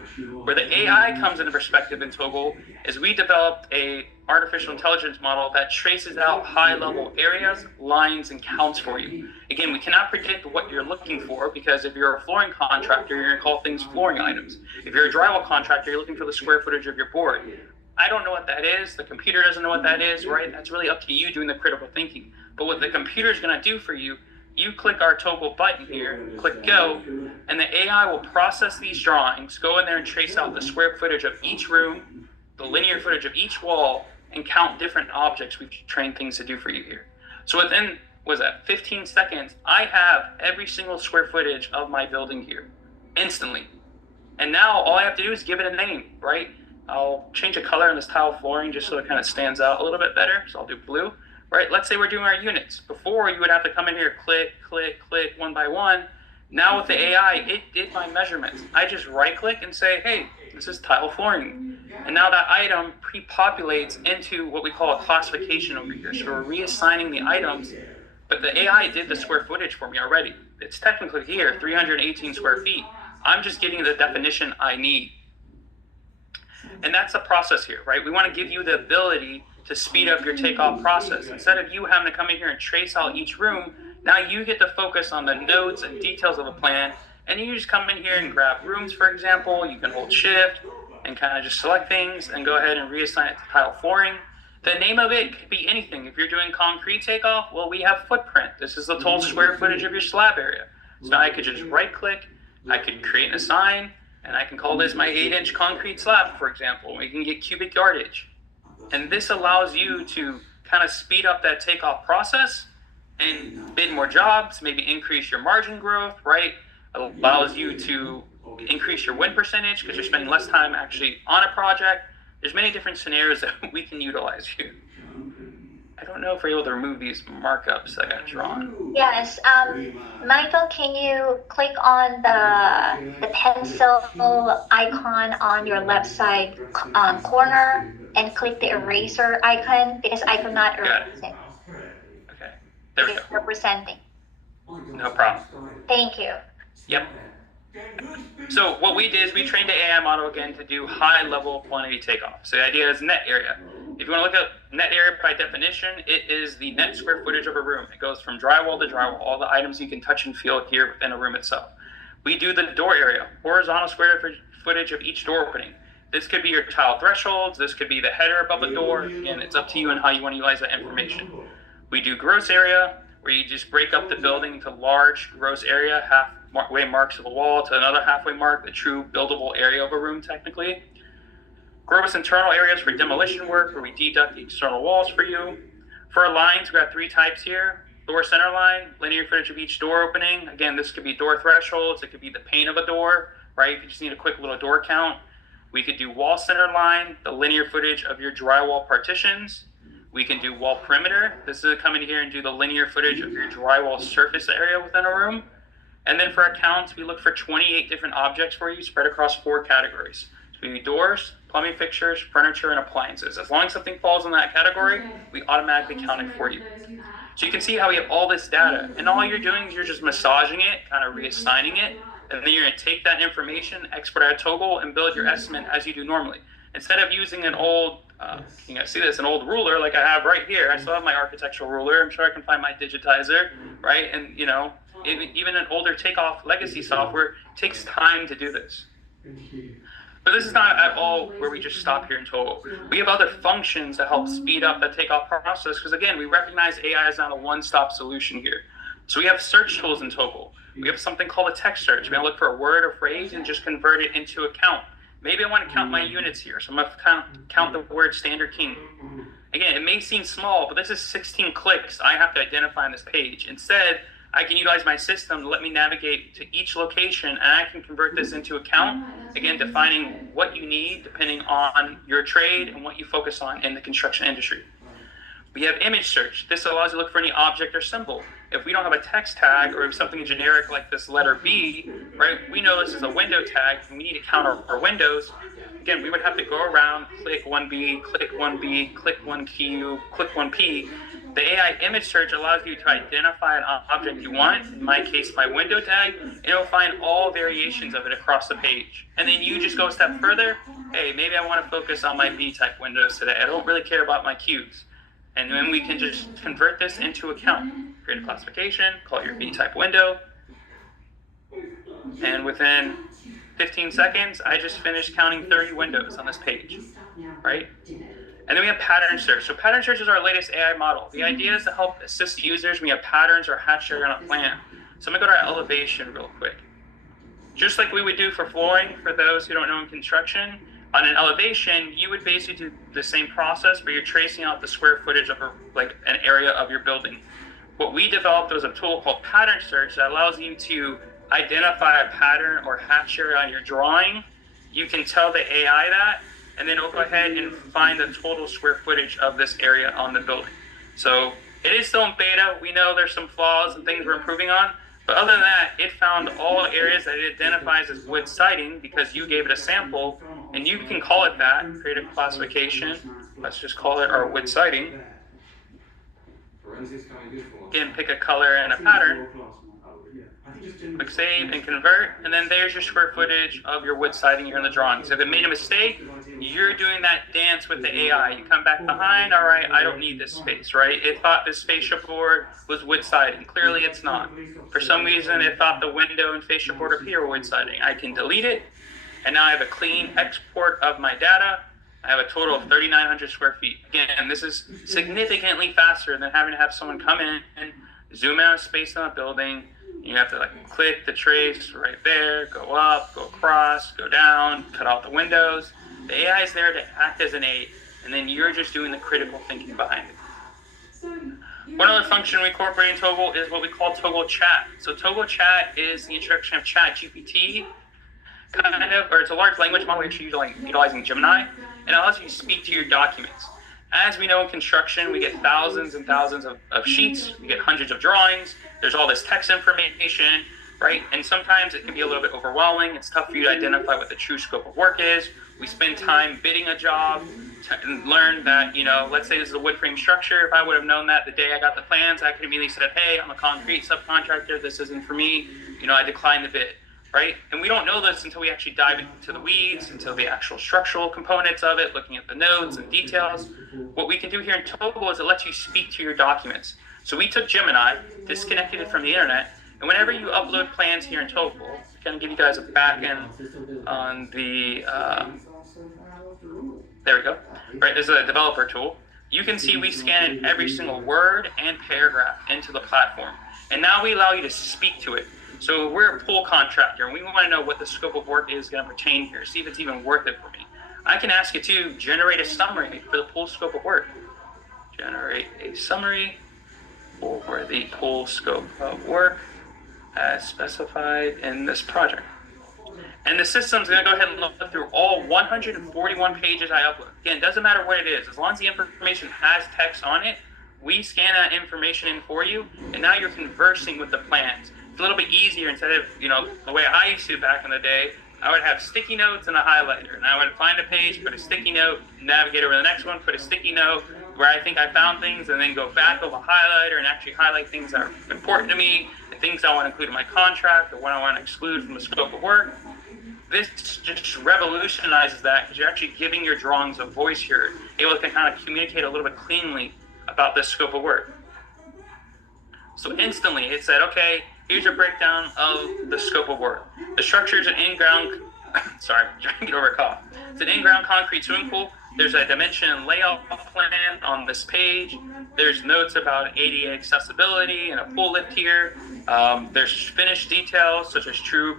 Where the AI comes into perspective in Toggle is we developed a artificial intelligence model that traces out high level areas, lines, and counts for you. Again, we cannot predict what you're looking for, because if you're a flooring contractor, you're going to call things flooring items. If you're a drywall contractor, you're looking for the square footage of your board. I don't know what that is. The computer doesn't know what that is, right? That's really up to you doing the critical thinking. But what the computer is going to do for you, you click our Toggle button here, click go, and the AI will process these drawings, go in there and trace out the square footage of each room, the linear footage of each wall, and count different objects we've trained things to do for you here. So within, 15 seconds, I have every single square footage of my building here, instantly. And now all I have to do is give it a name, right? I'll change the color in this tile flooring just so it kind of stands out a little bit better. So I'll do blue, right? Let's say we're doing our units. Before, you would have to come in here, click, click, click, one by one. Now with the AI, it did my measurements. I just right click and say, hey, this is tile flooring. And now that item pre-populates into what we call a classification over here. So we're reassigning the items, but the AI did the square footage for me already. It's technically here, 318 square feet. I'm just getting the definition I need. And that's the process here, right? We want to give you the ability to speed up your takeoff process. Instead of you having to come in here and trace out each room, now you get to focus on the notes and details of a plan, and you just come in here and grab rooms, for example. You can hold shift and kind of just select things and go ahead and reassign it to tile flooring. The name of it could be anything. If you're doing concrete takeoff, well, we have footprint. This is the total square footage of your slab area. So now I could just right click, I could create a sign, and I can call this my 8-inch concrete slab, for example. We can get cubic yardage. And this allows you to kind of speed up that takeoff process and bid more jobs, maybe increase your margin growth, right? It allows you to increase your win percentage because you're spending less time actually on a project. There's many different scenarios that we can utilize here. I don't know if we're able to remove these markups that got drawn. Yes, Michael, can you click on the pencil icon on your left side corner and click the eraser icon because I could not erase it. Okay, there we go. It's representing. No problem. Thank you. Yep. So what we did is we trained the AI model again to do high-level quantity takeoff. So the idea is net area. If you want to look at net area by definition, it is the net square footage of a room. It goes from drywall to drywall, all the items you can touch and feel here within a room itself. We do the door area, horizontal square footage of each door opening. This could be your tile thresholds. This could be the header above the door. Again, it's up to you and how you want to utilize that information. We do gross area, where you just break up the building into large gross area, halfway marks of a wall to another halfway mark, the true buildable area of a room technically. Gross internal areas for demolition work, where we deduct the external walls for you. For our lines, we got 3 types here. Door center line, linear footage of each door opening. Again, this could be door thresholds. It could be the pane of a door, right? If you just need a quick little door count. We could do wall center line, the linear footage of your drywall partitions. We can do wall perimeter. This is come in here and do the linear footage of your drywall surface area within a room. And then for our counts, we look for 28 different objects for you spread across 4 categories. So we do doors, plumbing fixtures, furniture, and appliances. As long as something falls in that category, we automatically count it for you. So you can see how we have all this data, and all you're doing is you're just massaging it, kind of reassigning it, and then you're going to take that information, export out of Toggle, and build your estimate as you do normally. Instead of using an old, you guys see this, an old ruler like I have right here. I still have my architectural ruler. I'm sure I can find my digitizer, right? And you know, even an older takeoff legacy software takes time to do this. But this is not at all where we just stop here in Toggle. We have other functions that help speed up the takeoff process because, again, we recognize AI is not a one-stop solution here. So we have search tools in Toggle. We have something called a text search. We're going to look for a word or phrase and just convert it into a count. Maybe I want to count my units here, so I'm going to count the word standard king. Again, it may seem small, but this is 16 clicks I have to identify on this page. Instead, I can utilize my system to let me navigate to each location, and I can convert this into a count, again, defining what you need depending on your trade and what you focus on in the construction industry. We have image search. This allows you to look for any object or symbol. If we don't have a text tag or something generic like this letter B, right, we know this is a window tag, and we need to count our windows. Again, we would have to go around, click 1B, click 1B, click 1Q, click 1P. The AI image search allows you to identify an object you want, in my case, my window tag, and it'll find all variations of it across the page. And then you just go a step further. Hey, maybe I want to focus on my B-type windows today. I don't really care about my Qs. And then we can just convert this into a count. Create a classification, call it your B-type window. And within 15 seconds, I just finished counting 30 windows on this page, right? And then we have pattern search. So pattern search is our latest AI model. The idea is to help assist users when we have patterns or hatch area on a plan. So I'm gonna go to our elevation real quick. Just like we would do for flooring, for those who don't know in construction, on an elevation, you would basically do the same process where you're tracing out the square footage of an area of your building. What we developed was a tool called pattern search that allows you to identify a pattern or hatch area on your drawing. You can tell the AI that, and then it'll go ahead and find the total square footage of this area on the building. So it is still in beta. We know there's some flaws and things we're improving on, but other than that, it found all areas that it identifies as wood siding because you gave it a sample, and you can call it that, create a classification. Let's just call it our wood siding. Again, pick a color and a pattern. Click save and convert, and then there's your square footage of your wood siding here in the drawing. So if it made a mistake, you're doing that dance with the AI. You come back behind, all right, I don't need this space, right? It thought this fascia board was wood siding. Clearly it's not. For some reason, it thought the window and fascia board up here were wood siding. I can delete it, and now I have a clean export of my data. I have a total of 3,900 square feet. Again, this is significantly faster than having to have someone come in and zoom out space on a building. You have to like click the trace right there, go up, go across, go down, cut out the windows. The AI is there to act as an aid, and then you're just doing the critical thinking behind it. One other function we incorporate in Toggle is what we call Toggle Chat. So Toggle Chat is the introduction of Chat GPT, kind of, or it's a large language model actually utilizing Gemini, and it allows you to speak to your documents. As we know in construction, we get thousands and thousands of sheets, we get hundreds of drawings, there's all this text information, right? And sometimes it can be a little bit overwhelming. It's tough for you to identify what the true scope of work is. We spend time bidding a job and learn that, let's say this is a wood frame structure. If I would have known that the day I got the plans, I could immediately said, hey, I'm a concrete subcontractor, this isn't for me, I declined the bid. Right? And we don't know this until we actually dive into the weeds, until the actual structural components of it, looking at the nodes and details. What we can do here in Toggle is it lets you speak to your documents. So we took Gemini, disconnected it from the internet, and whenever you upload plans here in Toggle, to kind of give you guys a back end on the, there we go. Right, this is a developer tool. You can see we scan in every single word and paragraph into the platform. And now we allow you to speak to it. So we're a pool contractor, and we want to know what the scope of work is going to pertain here, see if it's even worth it for me. I can ask it to generate a summary for the pool scope of work. Generate a summary for the pool scope of work as specified in this project. And the system's going to go ahead and look through all 141 pages I upload. Again, it doesn't matter what it is. As long as the information has text on it, we scan that information in for you, and now you're conversing with the plans. It's a little bit easier instead of, the way I used to back in the day. I would have sticky notes and a highlighter, and I would find a page, put a sticky note, navigate over to the next one, put a sticky note where I think I found things, and then go back over a highlighter and actually highlight things that are important to me, and things I want to include in my contract or what I want to exclude from the scope of work. This just revolutionizes that because you're actually giving your drawings a voice here, able to kind of communicate a little bit cleanly about this scope of work. So instantly it said, okay, here's a breakdown of the scope of work. The structure is an in-ground, sorry, I'm trying to get over a cough. It's an in-ground concrete swimming pool. There's a dimension and layout plan on this page. There's notes about ADA accessibility and a pool lift here. There's finished details such as True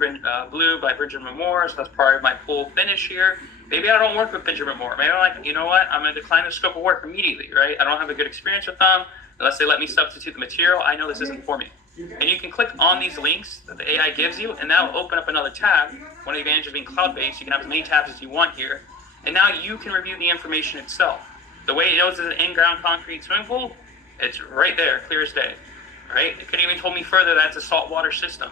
Blue by Benjamin Moore, so that's part of my pool finish here. Maybe I don't work with Benjamin Moore. Maybe I'm like, you know what, I'm going to decline the scope of work immediately, right? I don't have a good experience with them. Unless they let me substitute the material, I know this isn't for me. And you can click on these links that the AI gives you, and that will open up another tab. One of the advantages of being cloud-based, you can have as many tabs as you want here. And now you can review the information itself. The way it knows it's an in-ground concrete swimming pool, it's right there, clear as day. Right? It could even told me further that's a saltwater system.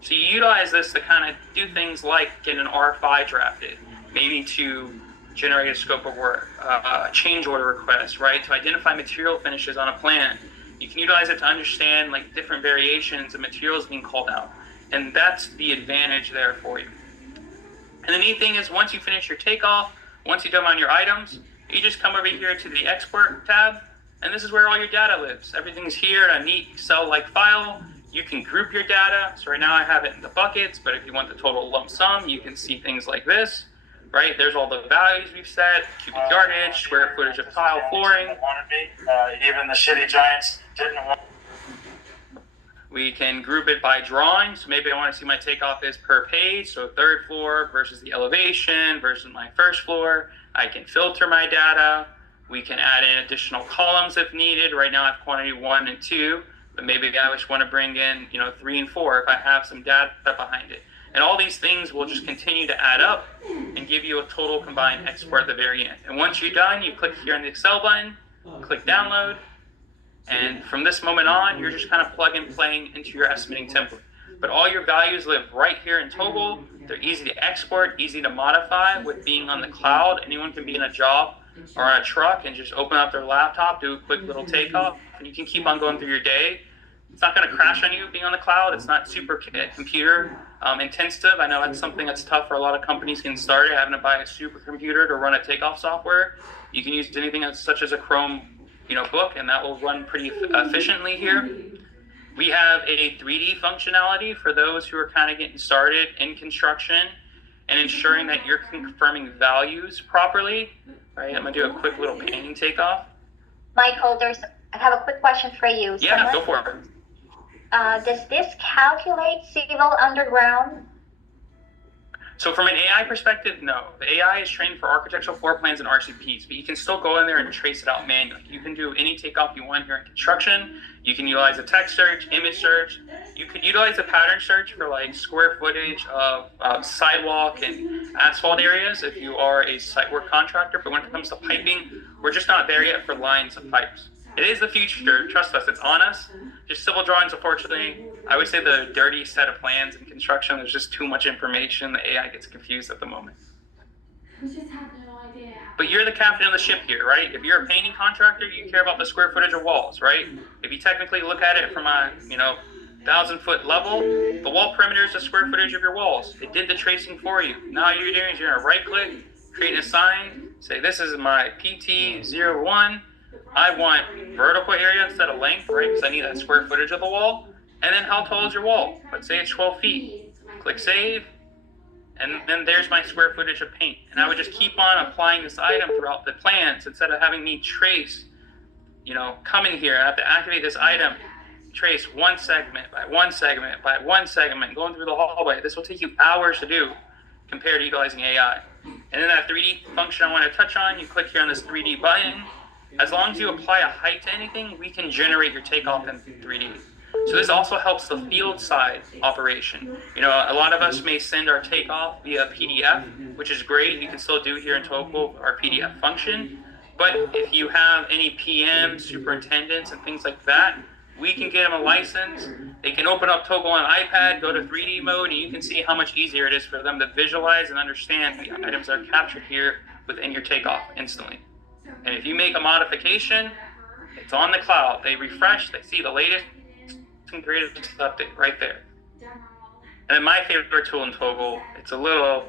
So you utilize this to kind of do things like get an RFI drafted, maybe to generate a scope of work, a change order request, right? To identify material finishes on a plan. You can utilize it to understand like different variations of materials being called out. And that's the advantage there for you. And the neat thing is once you finish your takeoff, once you've done on your items, you just come over here to the export tab, and this is where all your data lives. Everything's here in a neat Excel-like file. You can group your data. So right now I have it in the buckets, but if you want the total lump sum, you can see things like this. Right, there's all the values we've set, cubic yardage, square footage of tile flooring. Even the shitty Giants didn't want. We can group it by drawing. So maybe I want to see my takeoff is per page. So third floor versus the elevation versus my first floor. I can filter my data. We can add in additional columns if needed. Right now I have quantity 1 and 2, but maybe I just want to bring in 3 and 4 if I have some data behind it. And all these things will just continue to add up and give you a total combined export at the very end. And once you're done, you click here on the Excel button, click download, and from this moment on, you're just kind of plug and playing into your estimating template. But all your values live right here in Toggle. They're easy to export, easy to modify. With being on the cloud, anyone can be in a job or on a truck and just open up their laptop, do a quick little takeoff, and you can keep on going through your day. It's not going to crash on you being on the cloud. It's not super computer intensive. I know that's something that's tough for a lot of companies getting started, having to buy a supercomputer to run a takeoff software. You can use anything such as a Chrome book, and that will run pretty efficiently here. We have a 3D functionality for those who are kind of getting started in construction. and ensuring that you're confirming values properly, right? I'm gonna do a quick little painting takeoff. Michael, I have a quick question for you. Yeah, go for it. Does this calculate civil underground? So from an AI perspective, no. The AI is trained for architectural floor plans and RCPs, but you can still go in there and trace it out manually. You can do any takeoff you want here in construction. You can utilize a text search, image search. You could utilize a pattern search for like square footage of sidewalk and asphalt areas if you are a site work contractor. But when it comes to piping, we're just not there yet for lines of pipes. It is the future. Trust us, it's on us. Just civil drawings, unfortunately, I would say the dirty set of plans in construction, there's just too much information. The AI gets confused at the moment. But you're the captain of the ship here, right? If you're a painting contractor, you care about the square footage of walls, right? If you technically look at it from a 1,000-foot level, the wall perimeter is the square footage of your walls. It did the tracing for you. Now all you're doing is you're gonna right click, create a sign, say this is my PT01. I want vertical area instead of length, right? Because I need that square footage of the wall. And then how tall is your wall? Let's say it's 12 feet. Click save. And then there's my square footage of paint. And I would just keep on applying this item throughout the plans instead of having me trace, coming here. I have to activate this item, trace one segment by one segment by one segment, going through the hallway. This will take you hours to do compared to utilizing AI. And then that 3D function I want to touch on, you click here on this 3D button. As long as you apply a height to anything, we can generate your takeoff in 3D. So this also helps the field side operation. A lot of us may send our takeoff via PDF, which is great. You can still do here in Togal our PDF function. But if you have any PMs, superintendents, and things like that, we can get them a license. They can open up Togal on iPad, go to 3D mode, and you can see how much easier it is for them to visualize and understand the items that are captured here within your takeoff instantly. And if you make a modification, it's on the cloud. They refresh, they see the latest and greatest update right there. And then my favorite tool in Togal, it's a little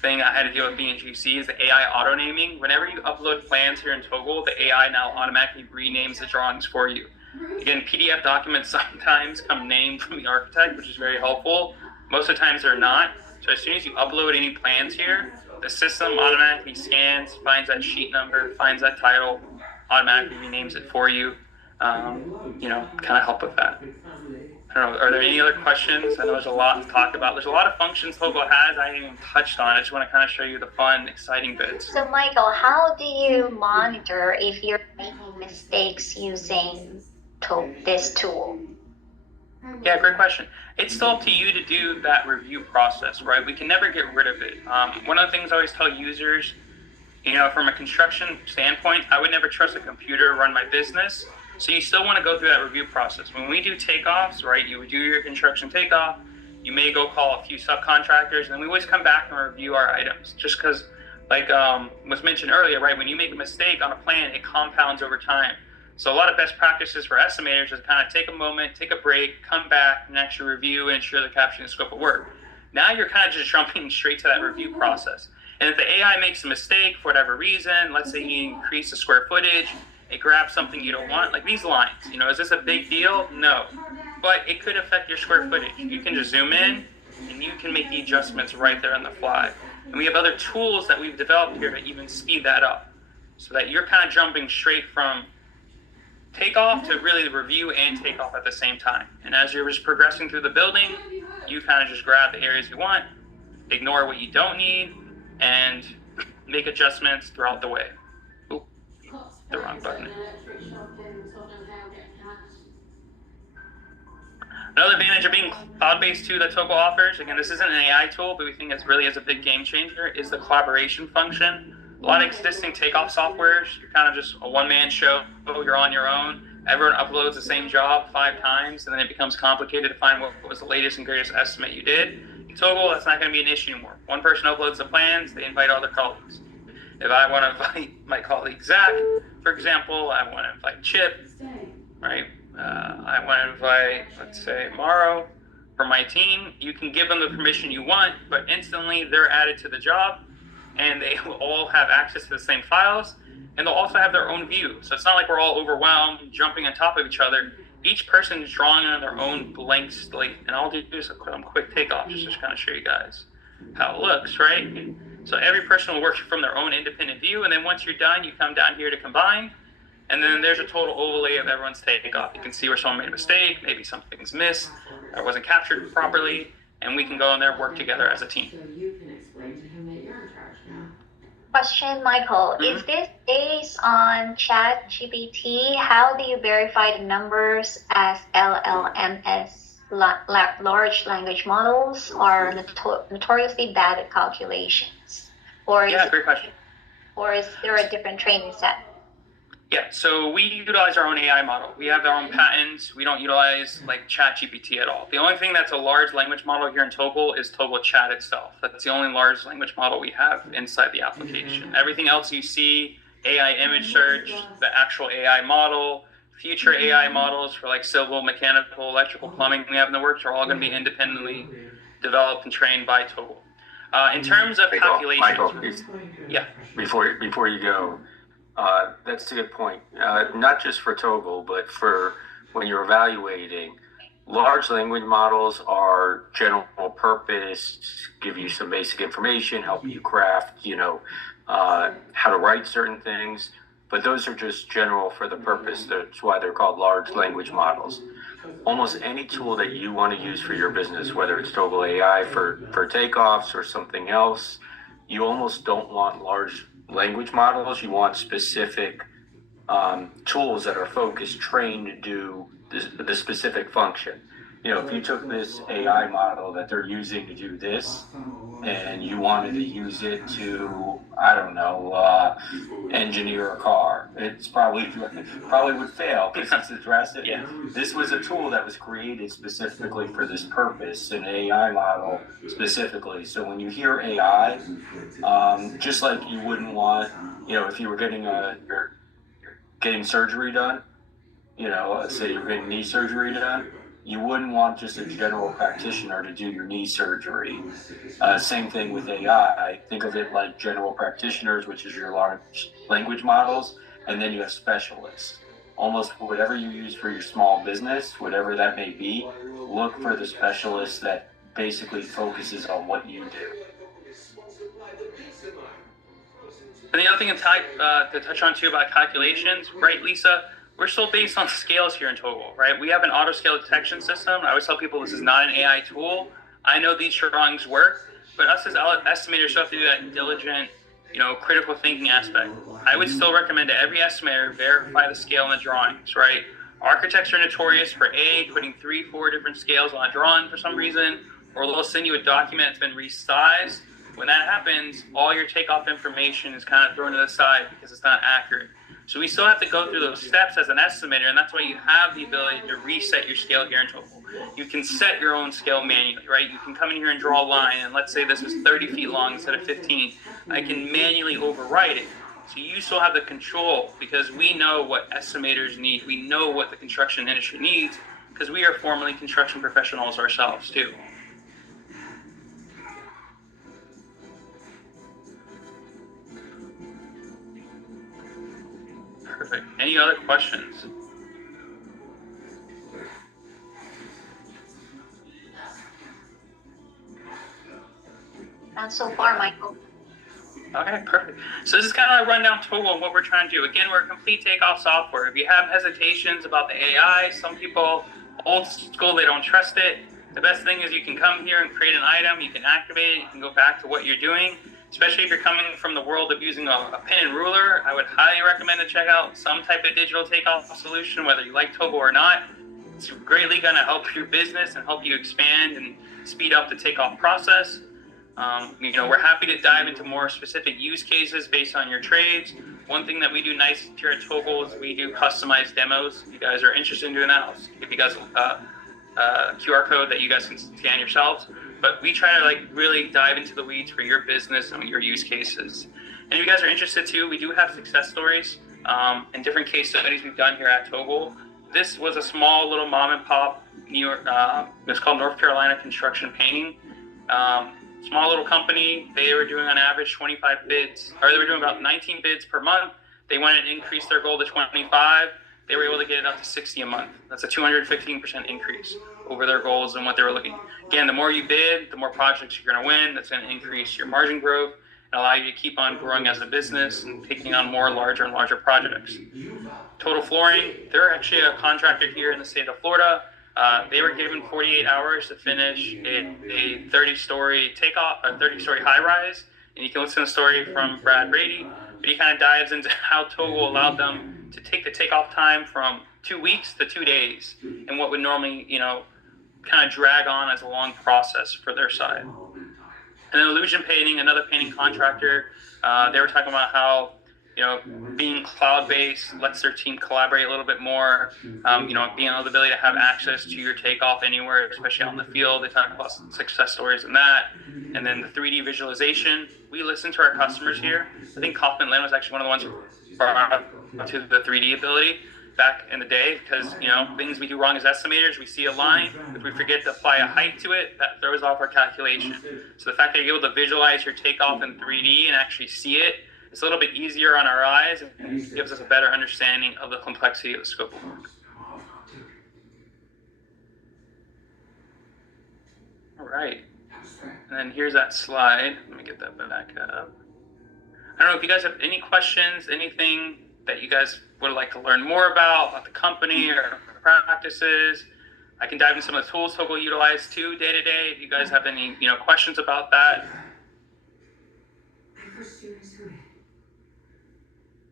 thing I had to deal with BNGC, is the AI auto naming. Whenever you upload plans here in Togal, the AI now automatically renames the drawings for you. Again, PDF documents sometimes come named from the architect, which is very helpful. Most of the times they're not. So as soon as you upload any plans here, the system automatically scans, finds that sheet number, finds that title, automatically renames it for you. Kind of help with that. I don't know, are there any other questions? I know there's a lot to talk about. There's a lot of functions Togal has I haven't even touched on. I just want to kind of show you the fun, exciting bits. So Michael, how do you monitor if you're making mistakes using this tool? Yeah, great question. It's still up to you to do that review process, right? We can never get rid of it. One of the things I always tell users, from a construction standpoint, I would never trust a computer to run my business. So you still want to go through that review process. When we do takeoffs, right, you would do your construction takeoff, you may go call a few subcontractors, and we always come back and review our items. Just because, like was mentioned earlier, right, when you make a mistake on a plan, it compounds over time. So a lot of best practices for estimators is kind of take a moment, take a break, come back, and actually review and ensure they're capturing the scope of work. Now you're kind of just jumping straight to that review process. And if the AI makes a mistake for whatever reason, let's say you increase the square footage, it grabs something you don't want, like these lines. Is this a big deal? No. But it could affect your square footage. You can just zoom in, and you can make the adjustments right there on the fly. And we have other tools that we've developed here to even speed that up, so that you're kind of jumping straight from takeoff to really review and takeoff at the same time. And as you're just progressing through the building, you kind of just grab the areas you want, ignore what you don't need, and make adjustments throughout the way. Oop, the wrong button. Another advantage of being cloud-based too that Togal offers, again, this isn't an AI tool, but we think it really is a big game changer, is the collaboration function. A lot of existing takeoff softwares, you're kind of just a one-man show, you're on your own. Everyone uploads the same job 5 times, and then it becomes complicated to find what was the latest and greatest estimate you did. In Togal, that's not going to be an issue anymore. One person uploads the plans, they invite other colleagues. If I want to invite my colleague Zach, for example, I want to invite Chip, right? I want to invite, let's say, Mauro from my team. You can give them the permission you want, but instantly they're added to the job, and they will all have access to the same files, and they'll also have their own view. So it's not like we're all overwhelmed, jumping on top of each other. Each person is drawing on their own blank slate, and I'll do just a quick takeoff just to kind of show you guys. how it looks, right? So every person will work from their own independent view, and then once you're done, you come down here to combine, and then there's a total overlay of everyone's takeoff. You can see where someone made a mistake, maybe something's missed, or wasn't captured properly, and we can go in there and work together as a team. So you can explain to him that you're in charge now. Question, Michael. Is this based on ChatGPT? How do you verify the numbers as LLMs, large language models, are notoriously bad at calculations? Or is, Great question. Or is there a different training set? Yeah, so we utilize our own AI model. We have our own patents. We don't utilize like ChatGPT at all. The only thing that's a large language model here in Toggle is Toggle Chat itself. That's the only large language model we have inside the application. Everything else you see, AI image search, the actual AI model, future AI models for like civil, mechanical, electrical, plumbing we have in the works are all going to be independently developed and trained by Toggle. In terms of calculations, Michael, yeah. Before you go, that's a good point. Not just for Toggle, but for when you're evaluating, large language models are general purpose, give you some basic information, help you craft, how to write certain things. But those are just general for the purpose. That's why they're called large language models. Almost any tool that you want to use for your business, whether it's Toggle AI for takeoffs or something else, you almost don't want large language models. You want specific tools that are focused, trained to do the specific function. If you took this AI model that they're using to do this, and you wanted to use it to, I don't know, engineer a car, it's probably would fail because it's addressed. Yeah. This was a tool that was created specifically for this purpose, an AI model specifically. So when you hear AI, just like you wouldn't want, if you were getting you're getting surgery done, let's say you're getting knee surgery done, you wouldn't want just a general practitioner to do your knee surgery. Same thing with AI. Think of it like general practitioners, which is your large language models, and then you have specialists. Almost whatever you use for your small business, whatever that may be, look for the specialist that basically focuses on what you do. And the other thing to touch on too about calculations, right, Lisa? We're still based on scales here in Toggle, right? We have an auto scale detection system. I always tell people this is not an AI tool. I know these drawings work, but us as estimators still have to do that diligent, critical thinking aspect. I would still recommend to every estimator verify the scale in the drawings, right? Architects are notorious for putting 3-4 different scales on a drawing for some reason, or they'll send you a document that's been resized. When that happens, all your takeoff information is kind of thrown to the side because it's not accurate. So we still have to go through those steps as an estimator, and that's why you have the ability to reset your scale here in Toggle. You can set your own scale manually, right? You can come in here and draw a line, and let's say this is 30 feet long instead of 15. I can manually overwrite it. So you still have the control because we know what estimators need. We know what the construction industry needs because we are formerly construction professionals ourselves too. Perfect. Any other questions? Not so far, Michael. Okay, perfect. So this is kind of a rundown Toggle and what we're trying to do. Again, we're a complete takeoff software. If you have hesitations about the AI, some people, old school, they don't trust it. The best thing is you can come here and create an item, you can activate it, you can go back to what you're doing. Especially if you're coming from the world of using a pen and ruler, I would highly recommend to check out some type of digital takeoff solution, whether you like Toggle or not. It's greatly going to help your business and help you expand and speed up the takeoff process. We're happy to dive into more specific use cases based on your trades. One thing that we do nice here at Toggle is we do customized demos. If you guys are interested in doing that, I'll give you guys a QR code that you guys can scan yourselves. But we try to really dive into the weeds for your business and your use cases. And if you guys are interested too, we do have success stories and different case studies we've done here at Toggle. This was a small little mom and pop New York. It's called North Carolina Construction Painting. Small little company. They were doing on average 25 bids, or they were doing about 19 bids per month. They wanted to increase their goal to 25. They were able to get it up to 60 a month. That's a 215% increase. over their goals and what they were looking. Again, the more you bid, the more projects you're going to win. That's going to increase your margin growth and allow you to keep on growing as a business and taking on more larger and larger projects. Total Flooring, they're actually a contractor here in the state of Florida. They were given 48 hours to finish a 30-story takeoff, a 30-story high-rise. And you can listen to the story from Brad Brady, but he kind of dives into how Togo allowed them to take the takeoff time from 2 weeks to 2 days, and what would normally, kind of drag on as a long process for their side. And then Illusion Painting, another painting contractor, they were talking about how, being cloud-based lets their team collaborate a little bit more, being able the ability to have access to your takeoff anywhere, especially out in the field. They talk about success stories in that. And then the 3D visualization. We listen to our customers here. I think Kaufman Lynn was actually one of the ones who brought up to the 3D ability back in the day, because things we do wrong as estimators, we see a line, if we forget to apply a height to it, that throws off our calculation. So the fact that you're able to visualize your takeoff in 3D and actually see it, it's a little bit easier on our eyes and gives us a better understanding of the complexity of the scope of work. All right, and then here's that slide. Let me get that back up. I don't know if you guys have any questions, anything that you guys would like to learn more about the company or practices. I can dive into some of the tools Togo utilize too day to day. If you guys have any questions about that. I pushed you into it.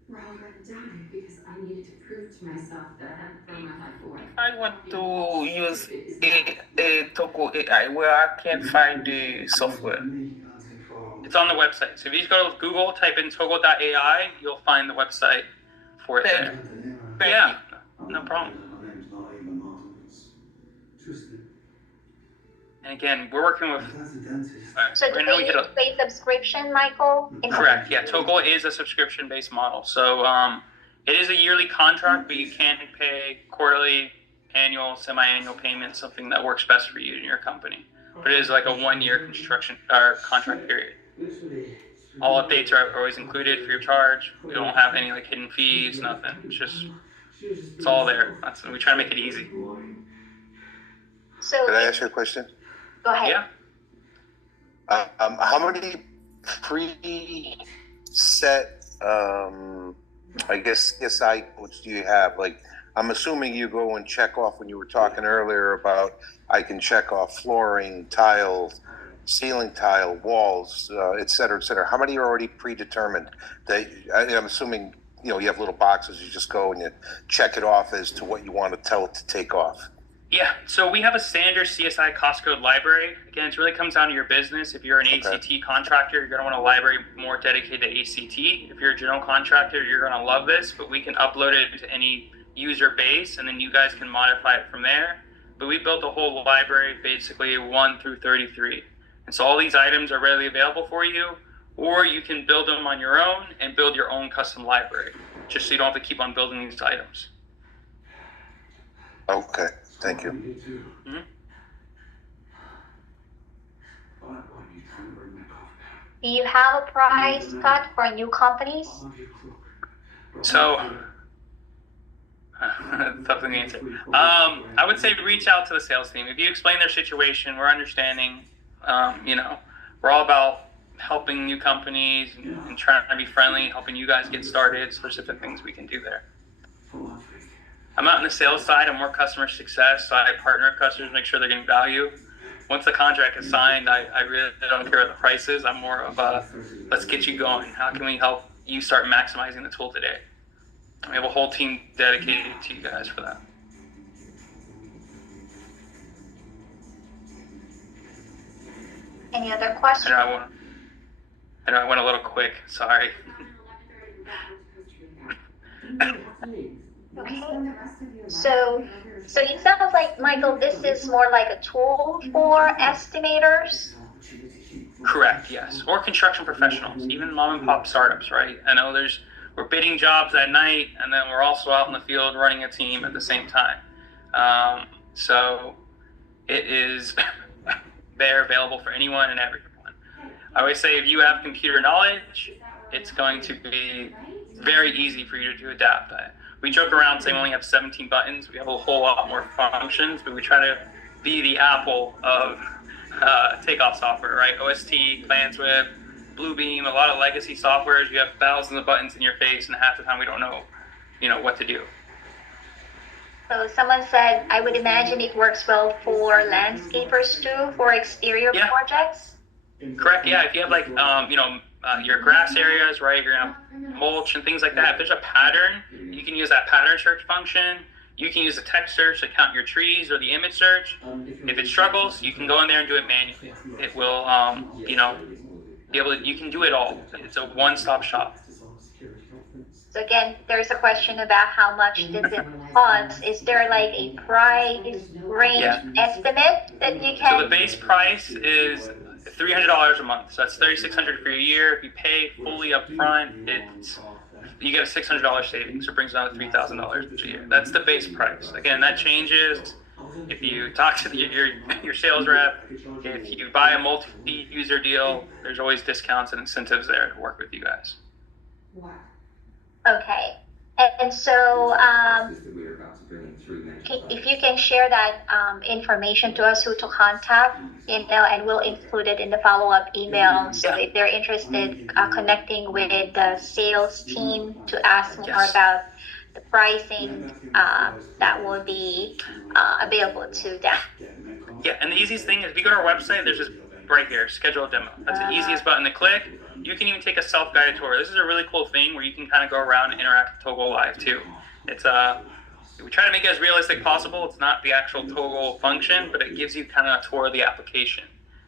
We're all gonna die because I needed to prove to myself that I hadn't thrown my life away. I want to use a Togo AI where I can find the software. It's on the website. So if you just go to Google, type in togo.ai, you'll find the website for it there. Yeah, no problem. And again, we're working with. So do they need to pay subscription, Michael? Correct. Yeah, Togo is a subscription-based model. So it is a yearly contract, but you can pay quarterly, annual, semi-annual payments, something that works best for you and your company. But it is like a 1-year construction or contract period. All updates are always included free of charge. We don't have any hidden fees, nothing. It's all there. We try to make it easy. So can I ask you a question? Go ahead. Yeah. How many preset, I guess, CSI codes do you have? I'm assuming you go and check off when you were talking earlier about I can check off flooring, tiles, ceiling tile, walls, et cetera, et cetera. How many are already predetermined? I'm assuming, you have little boxes, you just go and you check it off as to what you want to tell it to take off. Yeah, so we have a standard CSI cost code library. Again, it really comes down to your business. If you're an ACT contractor, you're going to want a library more dedicated to ACT. If you're a general contractor, you're going to love this, but we can upload it to any user base, and then you guys can modify it from there. But we built a whole library, basically 1 through 33. And so all these items are readily available for you, or you can build them on your own and build your own custom library, just so you don't have to keep on building these items. Okay, thank you. Mm-hmm. Do you have a price cut for new companies? So, tough thing to answer. I would say reach out to the sales team. If you explain their situation, we're understanding. We're all about helping new companies and trying to be friendly, helping you guys get started. So there's different things we can do there. I'm not in the sales side. I'm more customer success. So I partner with customers, make sure they're getting value. Once the contract is signed, I really don't care what the price is. I'm more of a, let's get you going. How can we help you start maximizing the tool today? We have a whole team dedicated to you guys for that. Any other questions? I know I went a little quick. Sorry. Okay. So it sounds like, Michael, this is more like a tool for estimators? Correct, yes. Or construction professionals, even mom and pop startups, right? I know we're bidding jobs at night, and then we're also out in the field running a team at the same time. So it is there available for anyone and everyone. I always say if you have computer knowledge, it's going to be very easy for you to adapt that. We joke around saying we only have 17 buttons. We have a whole lot more functions, but we try to be the Apple of takeoff software, right? OST, ClanSwift, Bluebeam, a lot of legacy softwares. You have thousands of buttons in your face, and half the time we don't know, what to do. So someone said, I would imagine it works well for landscapers too, for exterior projects. Correct. Yeah. If you have like, your grass areas, right? You're gonna have mulch and things like that. If there's a pattern, you can use that pattern search function. You can use the text search to count your trees or the image search. If it struggles, you can go in there and do it manually. It will, be able to, you can do it all. It's a one-stop shop. So again, there's a question about how much does it cost. Is there like a price range estimate that you can? So the base price is $300 a month. So that's $3,600 for a year. If you pay fully up front, you get a $600 savings. So it brings down to $3,000 a year. That's the base price. Again, that changes if you talk to your sales rep. If you buy a multi-user deal, there's always discounts and incentives there to work with you guys. Okay. And so if you can share that information to us, who to contact, and we'll include it in the follow-up email. So if they're interested connecting with the sales team to ask more about the pricing, that will be available to them. Yeah, and the easiest thing is if you go to our website, there's this right here, schedule a demo. That's the easiest button to click. You can even take a self-guided tour. This is a really cool thing where you can kind of go around and interact with Toggl live too. It's we try to make it as realistic as possible. It's not the actual Toggl function, but it gives you kind of a tour of the application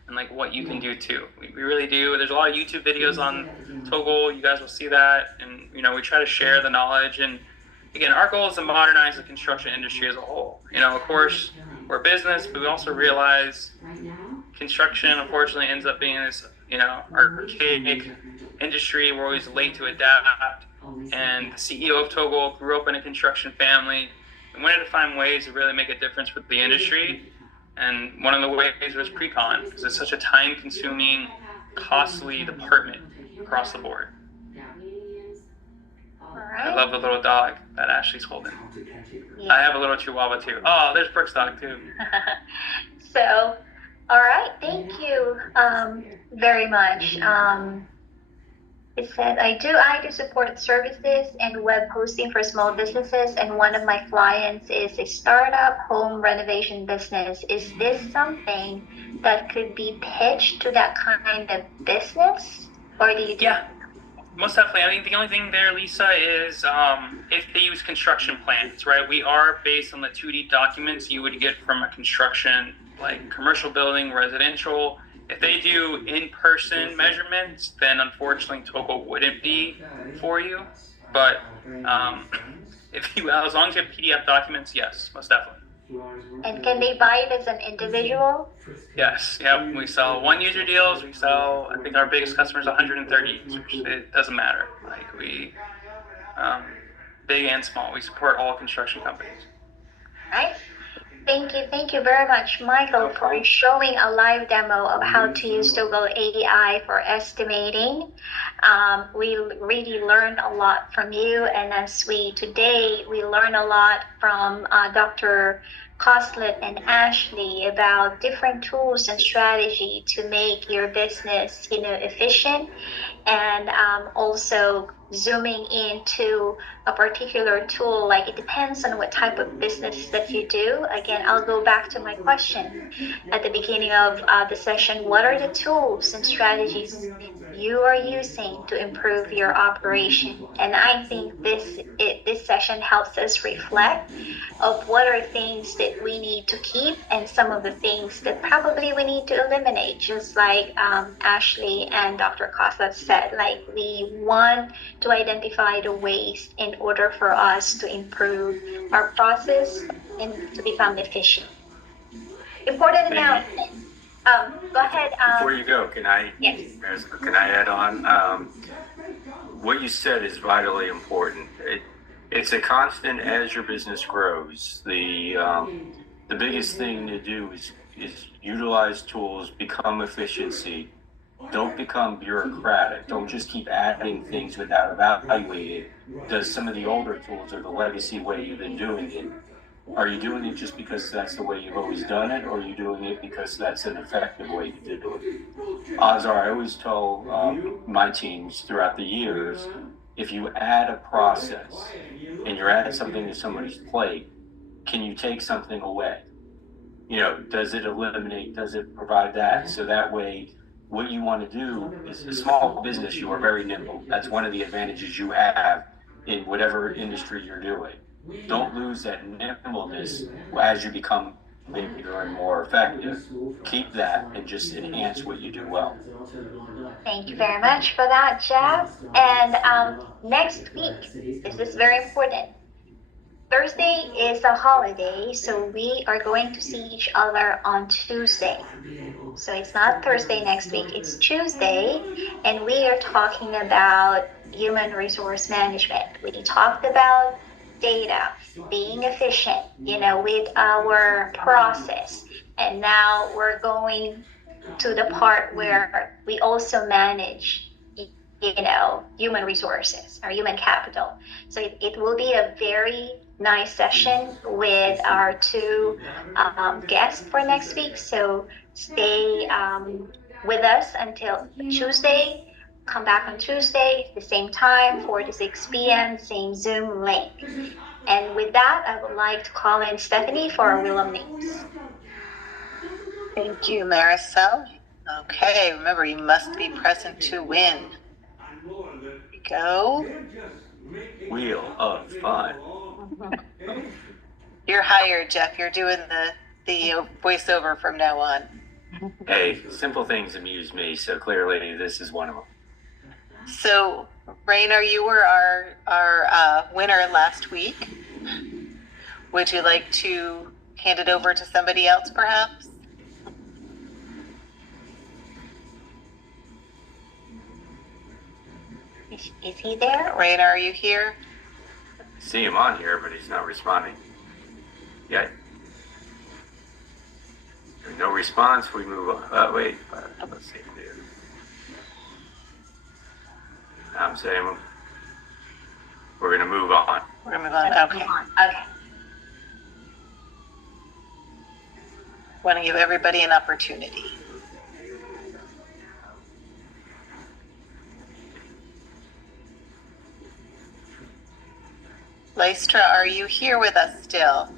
and like what you can do too. We really do. There's a lot of YouTube videos on Toggl. You guys will see that, and we try to share the knowledge. And again, our goal is to modernize the construction industry as a whole. Of course, we're a business, but we also realize construction unfortunately ends up being this archaic industry. We're always late to adapt, and the CEO of Toggl grew up in a construction family and wanted to find ways to really make a difference for the industry. And one of the ways was pre-con, because it's such a time-consuming, costly department across the board. I love the little dog that Ashley's holding. I have a little Chihuahua too. Oh, there's Brooke's dog too. So, all right, thank you very much. It said, I do support services and web hosting for small businesses, and one of my clients is a startup home renovation business. Is this something that could be pitched to that kind of business? Or do you do? Yeah, most definitely. I think the only thing there, Lisa, is if they use construction plans, right? We are based on the 2D documents you would get from a construction, like commercial building, residential. If they do in-person measurements, then unfortunately Toggl wouldn't be for you. But as long as you have PDF documents, yes, most definitely. And can they buy it as an individual? Yes. Yeah. We sell one-user deals. We sell. I think our biggest customer is 130 users. It doesn't matter. Like we, big and small. We support all construction companies. Right. Thank you very much, Michael, for showing a live demo of how to use Toggl AI for estimating. We really learned a lot from you, and today we learned a lot from Dr. Coslet and Ashley about different tools and strategy to make your business, efficient, and also zooming into a particular tool. Like, it depends on what type of business that you do. Again, I'll go back to my question at the beginning of the session. What are the tools and strategies you are using to improve your operation? And I think this session helps us reflect of what are things that we need to keep and some of the things that probably we need to eliminate, just like Ashley and Dr. Costa said. Like, we want to identify the waste in order for us to improve our process and to become efficient. Important announcement. Go ahead. Before you go, can I add on? What you said is vitally important. It's a constant as your business grows. The biggest thing to do is utilize tools, become efficiency. Don't become bureaucratic. Don't just keep adding things without evaluating. Does some of the older tools or the legacy way you've been doing it Are you doing it just because that's the way you've always done it, or are you doing it because that's an effective way to do it? Odds are, I always tell my teams throughout the years, if you add a process and you're adding something to somebody's plate, can you take something away? You know, does it eliminate, does it provide that? So that way, what you want to do is a small business, you are very nimble. That's one of the advantages you have in whatever industry you're doing. Don't lose that nimbleness as you become bigger and more effective. Keep that and just enhance what you do well. Thank you very much for that, Jeff. And next week, this is very important. Thursday is a holiday, so we are going to see each other on Tuesday. So it's not Thursday next week, it's Tuesday, and we are talking about human resource management. We talked about data, being efficient, with our process. And now we're going to the part where we also manage human resources or human capital. So it will be a very nice session with our two guests for next week. So stay with us until Tuesday. Come back on Tuesday, the same time, 4 to 6 p.m., same Zoom link. And with that, I would like to call in Stephanie for our Wheel of Names. Thank you, Maricel. Okay, remember, you must be present to win. Here we go. Wheel of Fun. You're hired, Jeff. You're doing the voiceover from now on. Hey, simple things amuse me, so clearly this is one of them. So, Rainer, you were our winner last week. Would you like to hand it over to somebody else, perhaps? Is he there? Rainer, are you here? See him on here, but he's not responding. Yet. No response, we move on. Wait, let's see. I'm saying we're going to move on. We're going to move on. Okay. Okay. Want to give everybody an opportunity. Lystra, are you here with us still?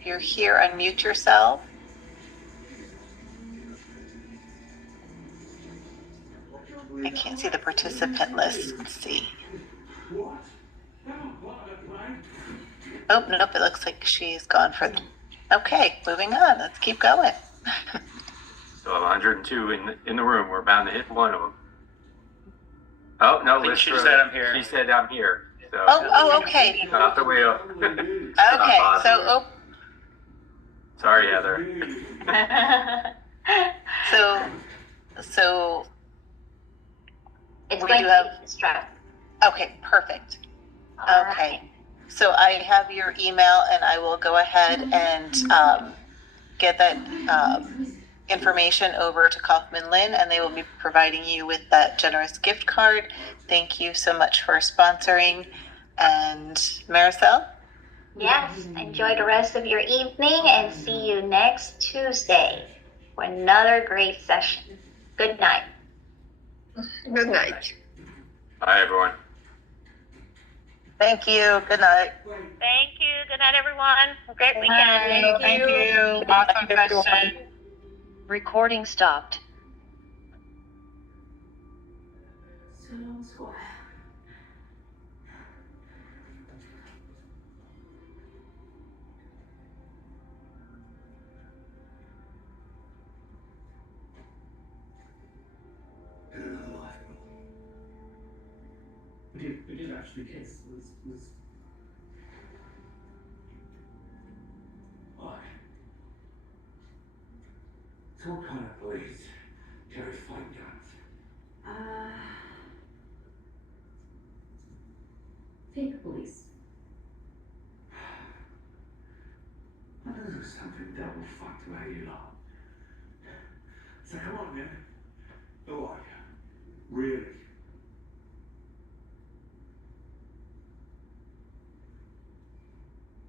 If you're here, unmute yourself. I can't see the participant list. Let's see. Oh, nope, it looks like she's gone for... Okay, moving on. Let's keep going. So 102 in the room. We're bound to hit one of them. Oh, no, she said I'm here. She said I'm here. So Oh, okay. off the wheel. Okay, so... Sorry, Heather. So it's we going do to have... be Strap. Okay, perfect. All Okay. right. So I have your email, and I will go ahead and get that information over to Kaufman Lynn, and they will be providing you with that generous gift card. Thank you so much for sponsoring. And Maricel? Yes, enjoy the rest of your evening and see you next Tuesday for another great session. Good night. Good night. Bye, everyone. Thank you. Good night. Thank you. Good night, everyone. Have a great weekend. Thank you. Awesome session. Recording stopped. It did actually case was why? So what kind of police carry fight guns? Fake police. I know there was something double fucked about you lot. So come on then. Who are you? Really?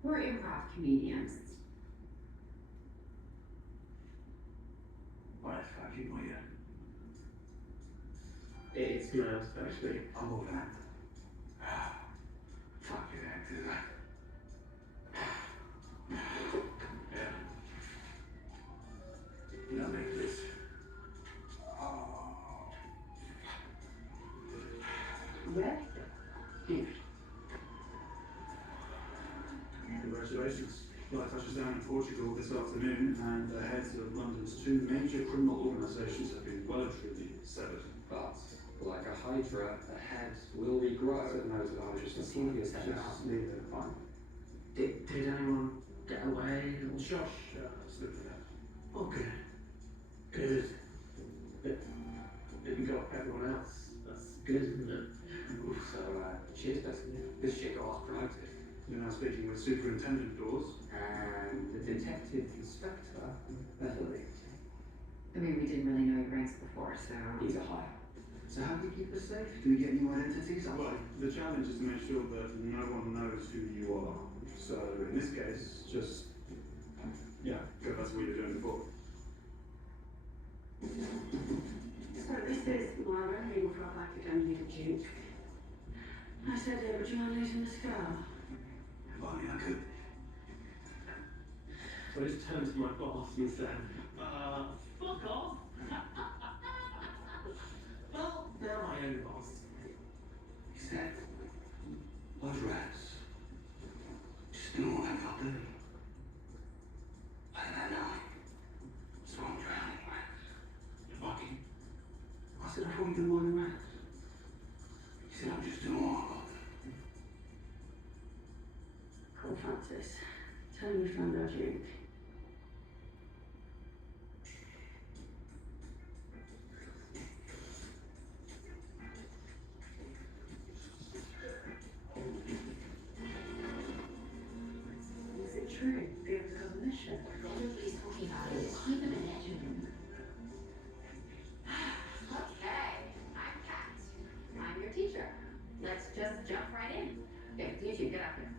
We're improv comedians. Right, I keep my It's pronounced actually. I'm all that. Fucking actors. Yeah. Now make this. Where? Here. Congratulations. Flight touches down in Portugal this afternoon, and the heads of London's two major criminal organisations have been voluntarily severed. But, like a hydra, the head will regrow. So no, I was just Just leave leave it. Fine. Did anyone get away? Josh slipped it out. Oh, good. Good. But you got everyone else. That's good, isn't it? So, cheers, Destiny. This shit got us promoted. You're now speaking with Superintendent Dawes. And the Detective Inspector, Beverly. I mean, we didn't really know your ranks before, so. He's a hire. So how do we keep us safe? Do we get new identities? Well, the challenge is to make sure that no one knows who you are. So in this case, just, go back to what you were doing before. So this is Laura, who felt like a need a duke. I said, would you mind losing the scar? If only I could. So I just turned to my boss and said, fuck off. Well, now my own boss. He said, those rats just don't want to go there. And I know. So I'm drowning rats. You're lucky. I said, I thought you didn't want the rats. He said, I'm just doing all of them. Cool, Francis. Tell me you found our duke. Is it true? It was because of this shit. Nobody's talking about it. It's kind of a legend. Okay, I'm Kat. I'm your teacher. Let's just jump right in. Okay, you two, get up here.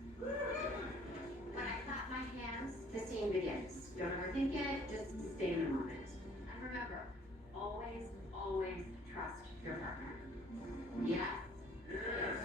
When I clap my hands, the scene begins. Don't overthink it, just stay in the moment. And remember, always, always trust your partner. Yes? And...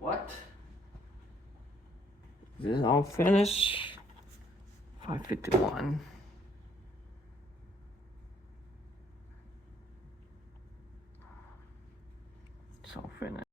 What? Is this all finished? 5:51. It's all finished.